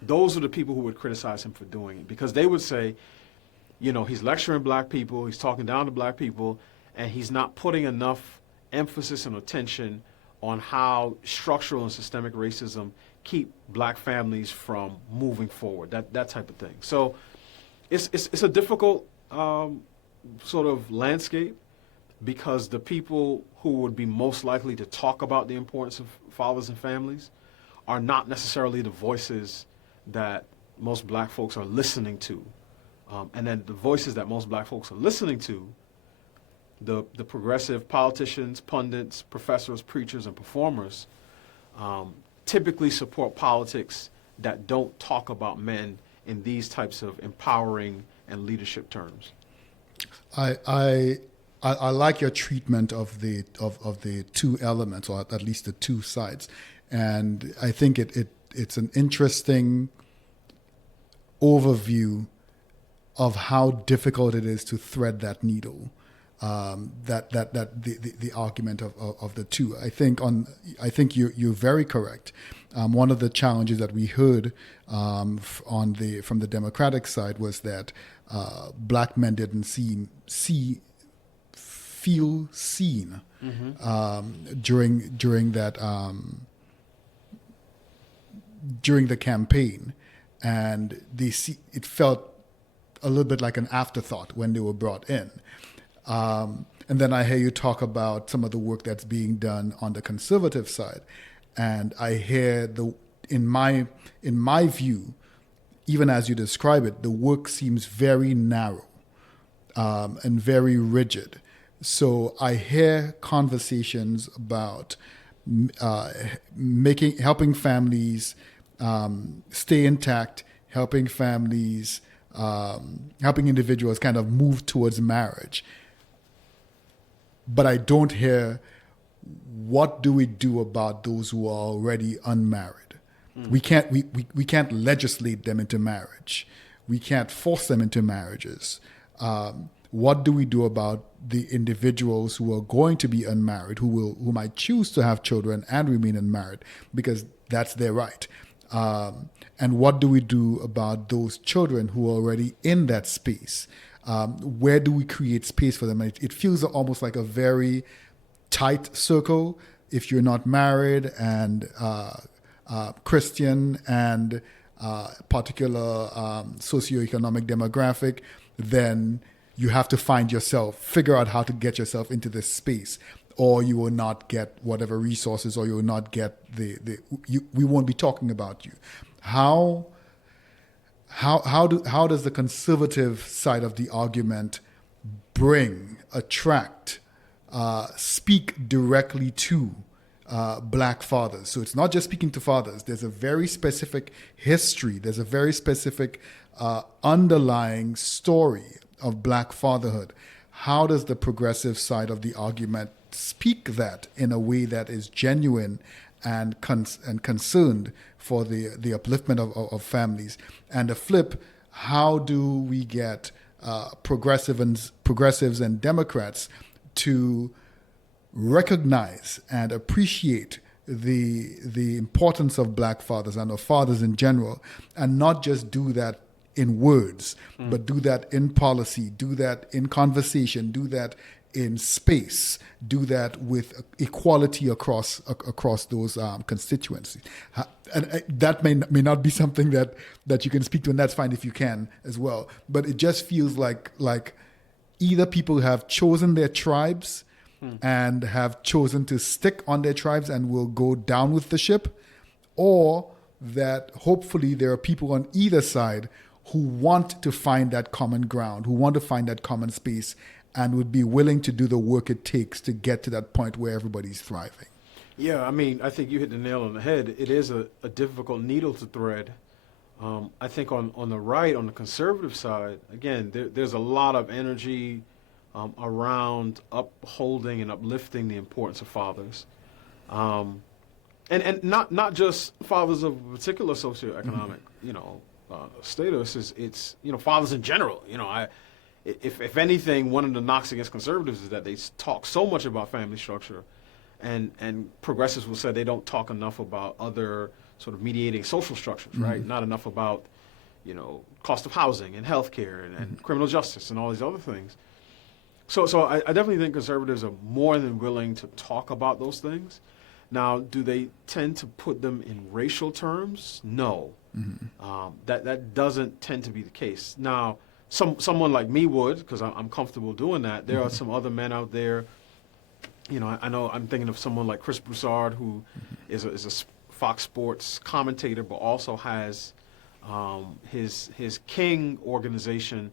Those are the people who would criticize him for doing it, because they would say, he's lecturing black people, he's talking down to black people, and he's not putting enough emphasis and attention on how structural and systemic racism keep black families from moving forward, that type of thing. So it's a difficult sort of landscape, because the people who would be most likely to talk about the importance of fathers and families are not necessarily the voices that most black folks are listening to. And then the voices that most black folks are listening to, the progressive politicians, pundits, professors, preachers, and performers, typically support politics that don't talk about men in these types of empowering and leadership terms. I like your treatment of the two elements, or at least the two sides, and I think it's an interesting overview of how difficult it is to thread that needle. The argument of the two. I think you're very correct. One of the challenges that we heard from the Democratic side was that black men didn't feel seen during the campaign, and it felt a little bit like an afterthought when they were brought in. And then I hear you talk about some of the work that's being done on the conservative side, and I hear in my view, even as you describe it, the work seems very narrow and very rigid. So I hear conversations about helping families stay intact, helping families, helping individuals kind of move towards marriage. But I don't hear, what do we do about those who are already unmarried? We can't legislate them into marriage. We can't force them into marriages. What do we do about the individuals who are going to be unmarried, who might choose to have children and remain unmarried, because that's their right? And what do we do about those children who are already in that space? Where do we create space for them? It feels almost like a very tight circle. If you're not married and Christian and particular socioeconomic demographic, then you have to figure out how to get yourself into this space, or you will not get whatever resources, or you will not get we won't be talking about you. How does the conservative side of the argument speak directly to black fathers? So it's not just speaking to fathers. There's a very specific history. There's a very specific underlying story of black fatherhood. How does the progressive side of the argument speak that in a way that is genuine and concerned for the upliftment of families? And the flip, how do we get progressives and Democrats to recognize and appreciate the importance of black fathers and of fathers in general, and not just do that in words, but do that in policy, do that in conversation, do that in space, do that with equality across those constituencies. And that may not be something that you can speak to, and that's fine if you can as well. But it just feels like either people have chosen their tribes and have chosen to stick on their tribes and will go down with the ship, or that hopefully there are people on either side who want to find that common ground, who want to find that common space, and would be willing to do the work it takes to get to that point where everybody's thriving. Yeah, I mean, I think you hit the nail on the head. It is a difficult needle to thread. I think on the right, on the conservative side, again, there's a lot of energy around upholding and uplifting the importance of fathers. And not just fathers of a particular socioeconomic, status is it's fathers in general. If anything, one of the knocks against conservatives is that they talk so much about family structure, and progressives will say they don't talk enough about other sort of mediating social structures, right? Not enough about cost of housing and healthcare and criminal justice and all these other things. So I definitely think conservatives are more than willing to talk about those things. Now, do they tend to put them in racial terms? No. That doesn't tend to be the case. Now, someone like me would, because I'm comfortable doing that. There are some other men out there. I know I'm thinking of someone like Chris Broussard, who is a Fox Sports commentator, but also has his King organization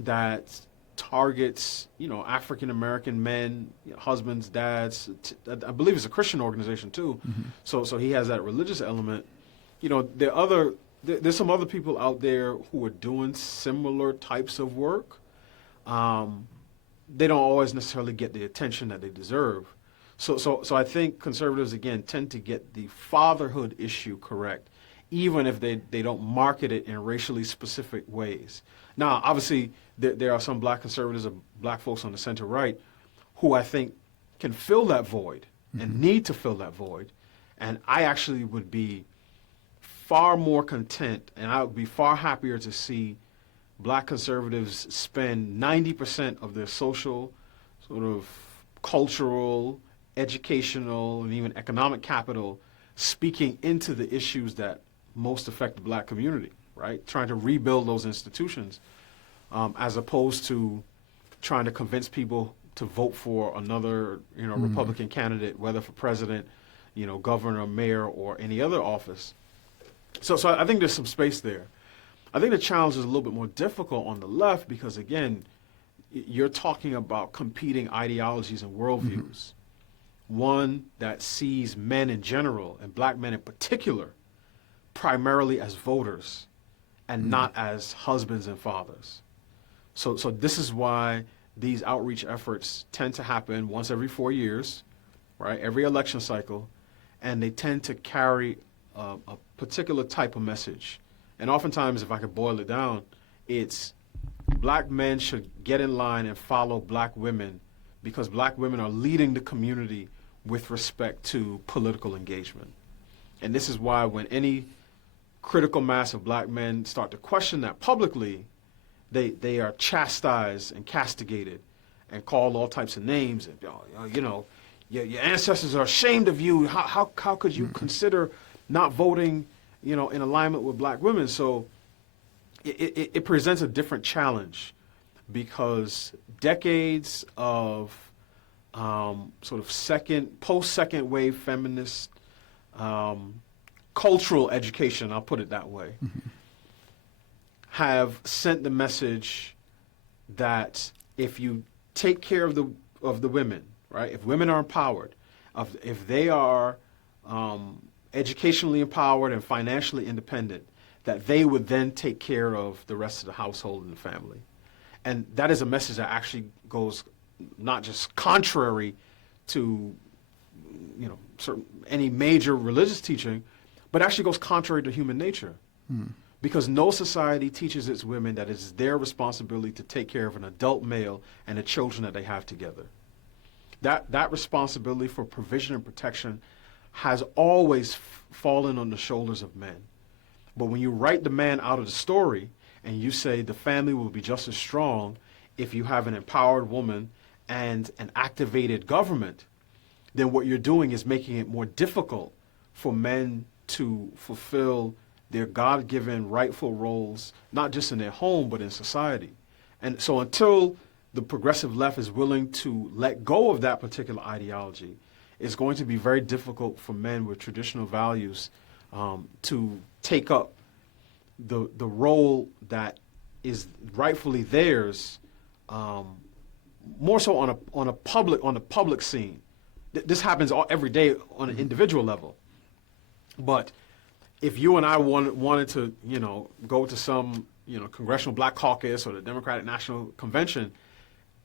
that targets African American men, husbands, dads. I believe it's a Christian organization too. So he has that religious element. There's some other people out there who are doing similar types of work. They don't always necessarily get the attention that they deserve. So I think conservatives, again, tend to get the fatherhood issue correct, even if they don't market it in racially specific ways. Now, obviously, there are some black conservatives or black folks on the center-right who I think can fill that void and need to fill that void. And I actually would be far more content, and I would be far happier to see black conservatives spend 90% of their social, sort of cultural, educational, and even economic capital speaking into the issues that most affect the black community, right? Trying to rebuild those institutions, as opposed to trying to convince people to vote for another, Republican candidate, whether for president, governor, mayor, or any other office. So I think there's some space there. I think the challenge is a little bit more difficult on the left because, again, you're talking about competing ideologies and worldviews. One that sees men in general, and black men in particular, primarily as voters and not as husbands and fathers. So this is why these outreach efforts tend to happen once every 4 years, right? Every election cycle, and they tend to carry a particular type of message. And oftentimes, if I could boil it down, it's black men should get in line and follow black women because black women are leading the community with respect to political engagement. And this is why when any critical mass of black men start to question that publicly, they are chastised and castigated and called all types of names. And, your ancestors are ashamed of you. How could you consider not voting, in alignment with black women? So it presents a different challenge because decades of sort of post-second wave feminist cultural education, I'll put it that way, have sent the message that if you take care of the women, right? If women are empowered, if they are educationally empowered and financially independent, that they would then take care of the rest of the household and the family. And that is a message that actually goes not just contrary to any major religious teaching, but actually goes contrary to human nature. Because no society teaches its women that it's their responsibility to take care of an adult male and the children that they have together. That responsibility for provision and protection has always fallen on the shoulders of men. But when you write the man out of the story and you say the family will be just as strong if you have an empowered woman and an activated government, then what you're doing is making it more difficult for men to fulfill their God-given rightful roles, not just in their home, but in society. And so until the progressive left is willing to let go of that particular ideology, it's going to be very difficult for men with traditional values to take up the role that is rightfully theirs, more so on a public scene. This happens every day on an individual level. But if you and I wanted to, go to some, Congressional Black Caucus or the Democratic National Convention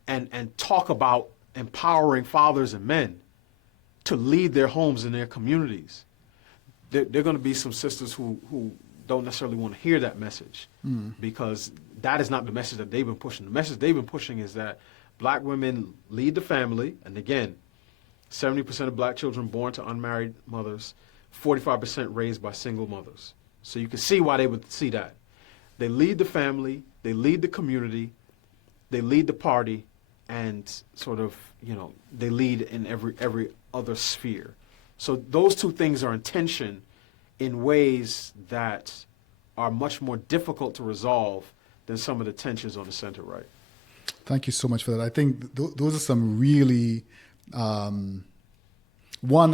and talk about empowering fathers and men to lead their homes and their communities, there are going to be some sisters who don't necessarily want to hear that message because that is not the message that they've been pushing. The message they've been pushing is that black women lead the family, and again, 70% of black children born to unmarried mothers, 45% raised by single mothers. So you can see why they would see that. They lead the family, they lead the community, they lead the party, and sort of, they lead in every other sphere. So those two things are in tension in ways that are much more difficult to resolve than some of the tensions on the center right. Thank you so much for that. I think those are some really, I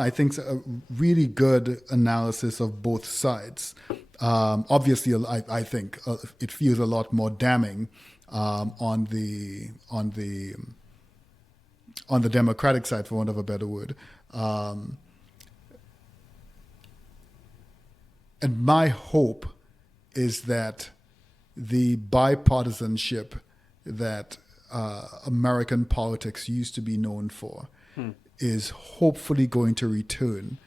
think a really good analysis of both sides. Obviously, I think it feels a lot more damning on the Democratic side, for want of a better word. And my hope is that the bipartisanship that American politics used to be known for is hopefully going to return,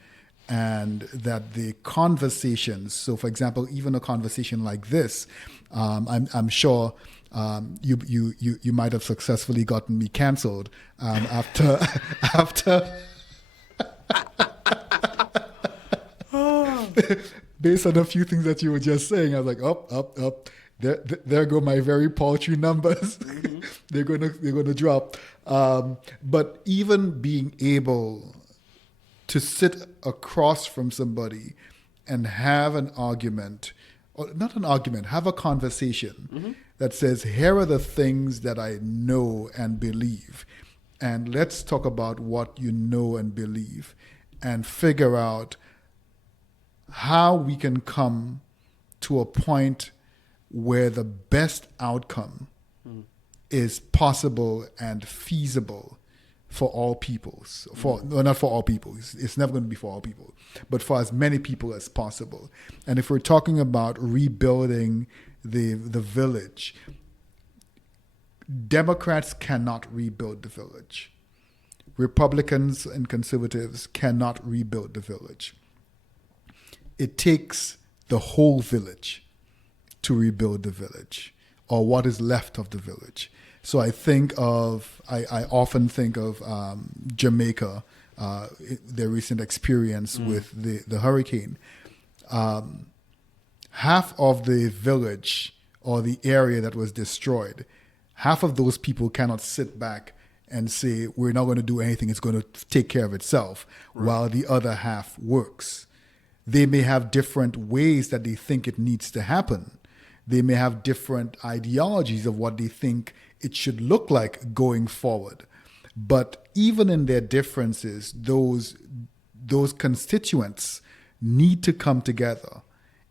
and that the conversations, so for example, even a conversation like this, I'm sure you might have successfully gotten me canceled after based on a few things that you were just saying. I was like, up. There go my very paltry numbers. Mm-hmm. they're gonna drop. But even being able to sit across from somebody and have an argument, or not an argument, have a conversation that says, here are the things that I know and believe, and let's talk about what you know and believe, and figure out how we can come to a point where the best outcome is possible and feasible for all peoples. Not for all people. It's never going to be for all people, but for as many people as possible. And if we're talking about rebuilding the village, Democrats cannot rebuild the village. Republicans and conservatives cannot rebuild the village. It takes the whole village to rebuild the village, or what is left of the village. So I often think of Jamaica, their recent experience with the hurricane. Half of the village or the area that was destroyed, half of those people cannot sit back and say, we're not going to do anything, it's going to take care of itself, while the other half works. They may have different ways that they think it needs to happen. They may have different ideologies of what they think it should look like going forward. But even in their differences, those constituents need to come together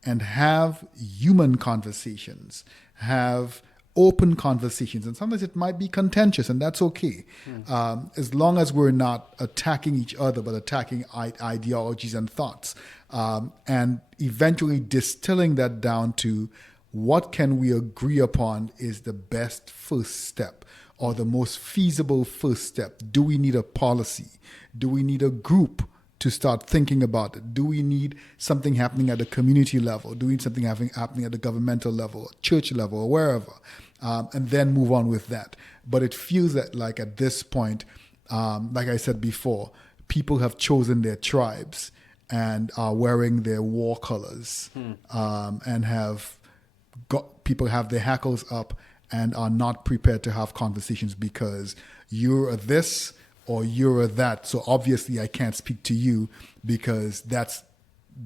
and have human conversations, have open conversations. And sometimes it might be contentious, and that's okay. As long as we're not attacking each other, but attacking ideologies and thoughts. And eventually distilling that down to what can we agree upon is the best first step, or the most feasible first step. Do we need a policy? Do we need a group to start thinking about it? Do we need something happening at the community level? Do we need something happening at the governmental level, church level, or wherever? And then move on with that. But it feels that like at this point, like I said before, people have chosen their tribes and are wearing their war colors, and people have their hackles up and are not prepared to have conversations because you're a this or you're a that. So obviously I can't speak to you because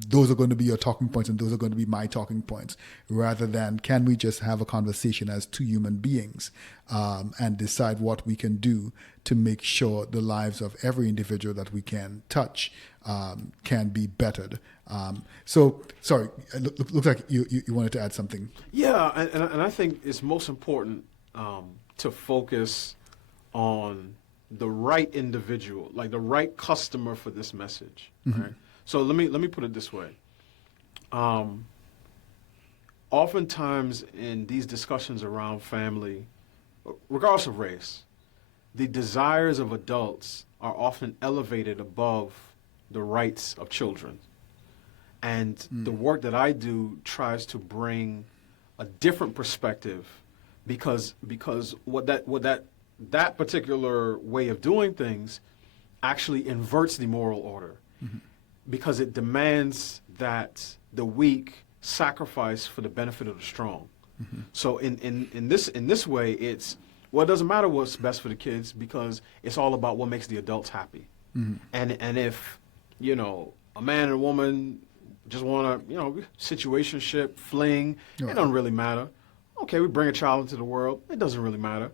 those are going to be your talking points and those are going to be my talking points, rather than can we just have a conversation as two human beings and decide what we can do to make sure the lives of every individual that we can touch can be bettered. So, sorry, it looks like you wanted to add something. Yeah, and I think it's most important to focus on the right individual, like the right customer for this message, right? So let me put it this way. Oftentimes in these discussions around family, regardless of race, the desires of adults are often elevated above the rights of children. And the work that I do tries to bring a different perspective, because that particular way of doing things actually inverts the moral order, because it demands that the weak sacrifice for the benefit of the strong. So in this way, it doesn't matter what's best for the kids, because it's all about what makes the adults happy. And if a man and a woman just want to situationship, fling, it doesn't really matter. Okay, we bring a child into the world, it doesn't really matter.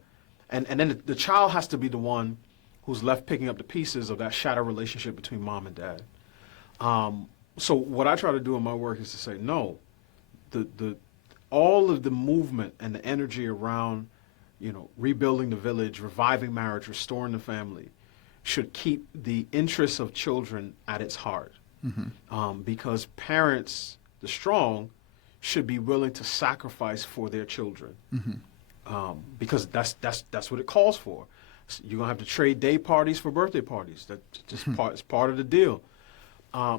And then the child has to be the one who's left picking up the pieces of that shattered relationship between mom and dad. So what I try to do in my work is to say, no, all of the movement and the energy around, rebuilding the village, reviving marriage, restoring the family, should keep the interests of children at its heart. Because parents, the strong, should be willing to sacrifice for their children. Because that's what it calls for. So you're gonna have to trade day parties for birthday parties. That's just it's part of the deal.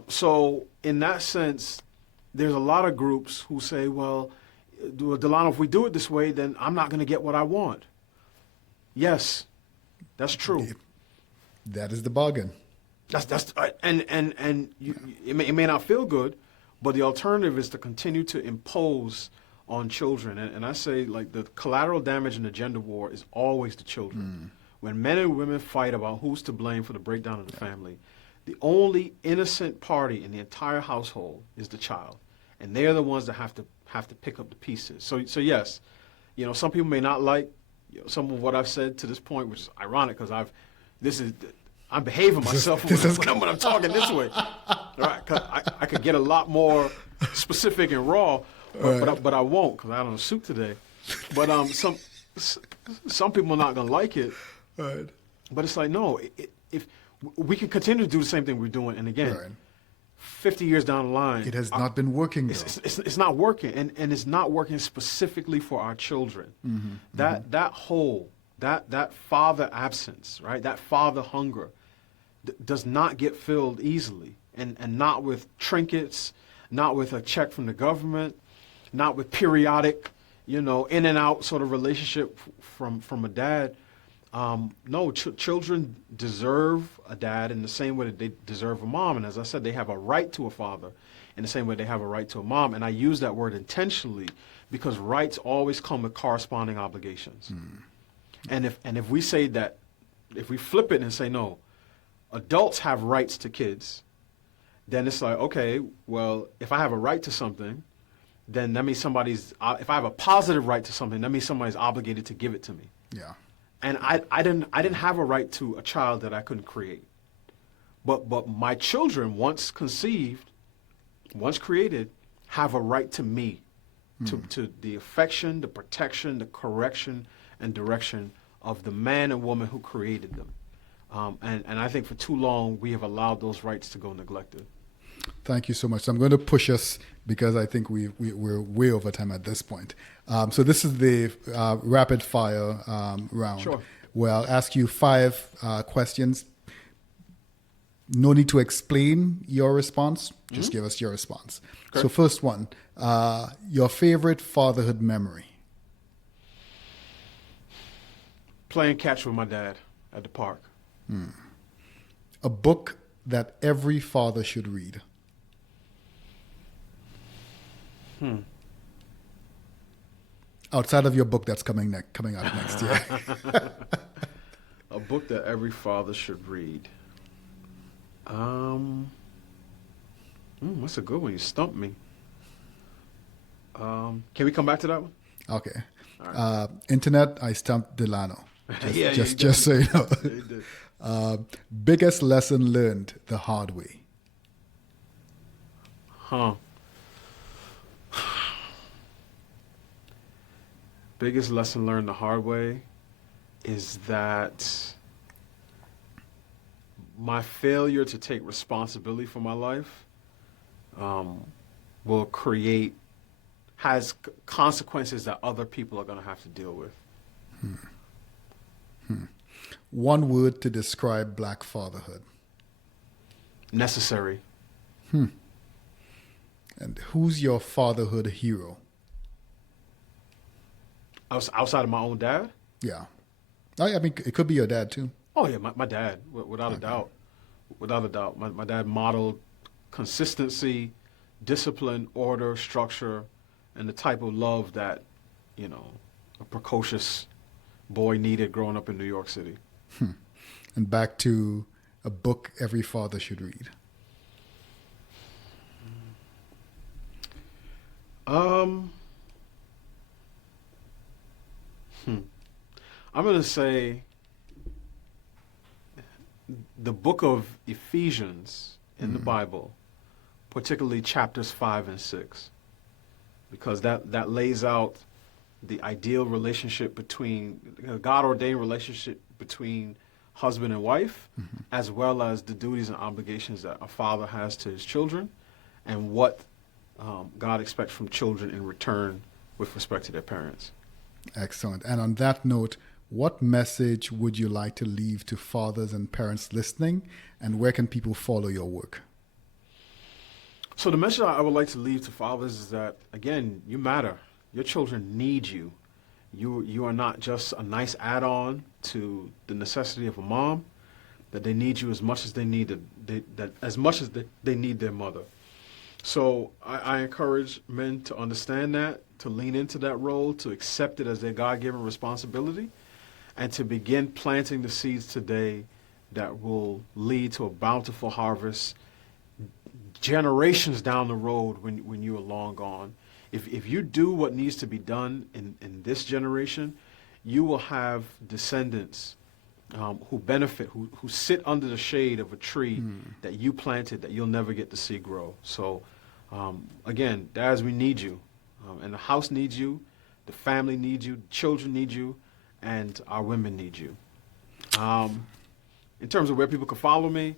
So in that sense, there's a lot of groups who say, well, Delano, if we do it this way, then I'm not going to get what I want. Yes, that's true. That is the bargain. It may not feel good, but the alternative is to continue to impose on children. And I say, like, the collateral damage in the gender war is always the children. When men and women fight about who's to blame for the breakdown of the family, the only innocent party in the entire household is the child, and they're the ones that have to pick up the pieces. So yes, some people may not like some of what I've said to this point, which is ironic because I'm behaving myself when I'm talking this way. Right? 'Cause I could get a lot more specific and raw, but I won't, because I don't have a suit today. But some people are not gonna like it. Right. But it's like, no, if we can continue to do the same thing we're doing, and again, 50 years down the line, it has not been working. It's not working, and it's not working specifically for our children. That hole, that father absence, right? That father hunger does not get filled easily, and not with trinkets, not with a check from the government, not with periodic, in and out sort of relationship from a dad. No, children deserve a dad in the same way that they deserve a mom. And as I said, they have a right to a father in the same way they have a right to a mom. And I use that word intentionally because rights always come with corresponding obligations. And if we say that, if we flip it and say, no, adults have rights to kids, then it's like, okay, well, if I have a right to something, then that means if I have a positive right to something, that means somebody's obligated to give it to me. Yeah. And I didn't have a right to a child that I couldn't create. But my children, once conceived, once created, have a right to me, to the affection, the protection, the correction, and direction of the man and woman who created them. And I think for too long we have allowed those rights to go neglected. Thank you so much. So I'm going to push us because I think we're way over time at this point. So this is the rapid fire round. Sure. Where I'll ask you 5 questions. No need to explain your response. Just give us your response. Okay. So first one, your favorite fatherhood memory. Playing catch with my dad at the park. A book that every father should read. Outside of your book that's coming out next year. A book that every father should read. That's a good one. You stumped me. Can we come back to that one? Okay. Right. Internet, I stumped Delano. Just so you know. Yeah, you did. Biggest lesson learned the hard way. Biggest lesson learned the hard way is that my failure to take responsibility for my life has consequences that other people are going to have to deal with. One word to describe Black fatherhood. Necessary. And who's your fatherhood hero? Outside of my own dad? Yeah. I mean, it could be your dad too. Oh yeah, my dad, without a doubt. Without a doubt. My dad modeled consistency, discipline, order, structure, and the type of love that, a precocious boy needed growing up in New York City. And back to a book every father should read. I'm going to say the book of Ephesians in the Bible, particularly chapters 5 and 6, because that lays out the ideal relationship between, God-ordained relationship between husband and wife, as well as the duties and obligations that a father has to his children, and what God expects from children in return with respect to their parents. Excellent. And on that note, what message would you like to leave to fathers and parents listening, and where can people follow your work? So the message I would like to leave to fathers is that, again, you matter. Your children need you. You are not just a nice add-on to the necessity of a mom, that they need you as much as they need they need their mother. So I encourage men to understand that, to lean into that role, to accept it as their God-given responsibility, and to begin planting the seeds today that will lead to a bountiful harvest generations down the road when you are long gone. If you do what needs to be done in this generation, you will have descendants who benefit, who sit under the shade of a tree that you planted that you'll never get to see grow. So, again, dads, we need you. And the house needs you, the family needs you, children need you, and our women need you. In terms of where people can follow me,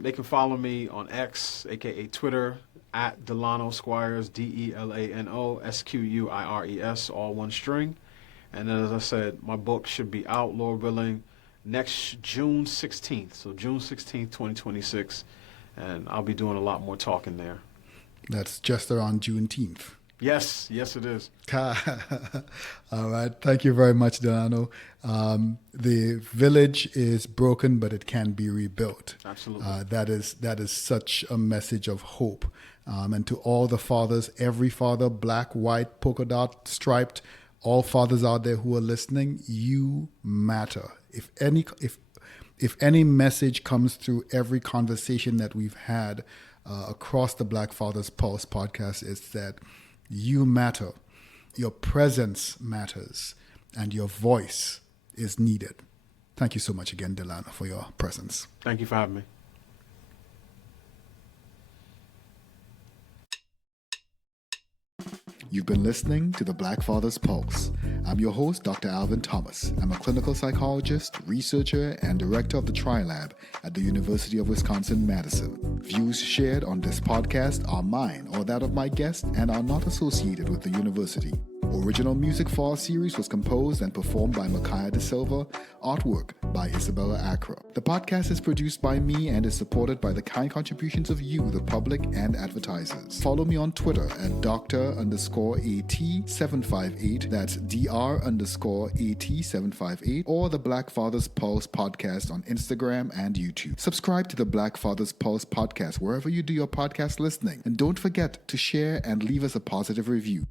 they can follow me on X, a.k.a. Twitter, at Delano Squires, Delano Squires, all one string. And then, as I said, my book should be out, Lord willing, next June 16th. So June 16th, 2026. And I'll be doing a lot more talking there. That's just around Juneteenth. Yes, it is. All right. Thank you very much, Delano. The village is broken, but it can be rebuilt. Absolutely. That is such a message of hope. And to all the fathers, every father, black, white, polka dot, striped, all fathers out there who are listening, you matter. If any message comes through every conversation that we've had across the Black Fathers Pulse podcast, it's that you matter. Your presence matters, and your voice is needed. Thank you so much again, Delano, for your presence. Thank you for having me. You've been listening to the Black Fathers Pulse. I'm your host, Dr. Alvin Thomas. I'm a clinical psychologist, researcher, and director of the TriLab at the University of Wisconsin-Madison. Views shared on this podcast are mine or that of my guest and are not associated with the university. Original music for our series was composed and performed by Micaiah De Silva, artwork by Isabella Accra. The podcast is produced by me and is supported by the kind contributions of you, the public, and advertisers. Follow me on Twitter at Dr_AT758, that's Dr_AT758, or the Black Fathers Pulse podcast on Instagram and YouTube. Subscribe to the Black Fathers Pulse podcast wherever you do your podcast listening, and don't forget to share and leave us a positive review.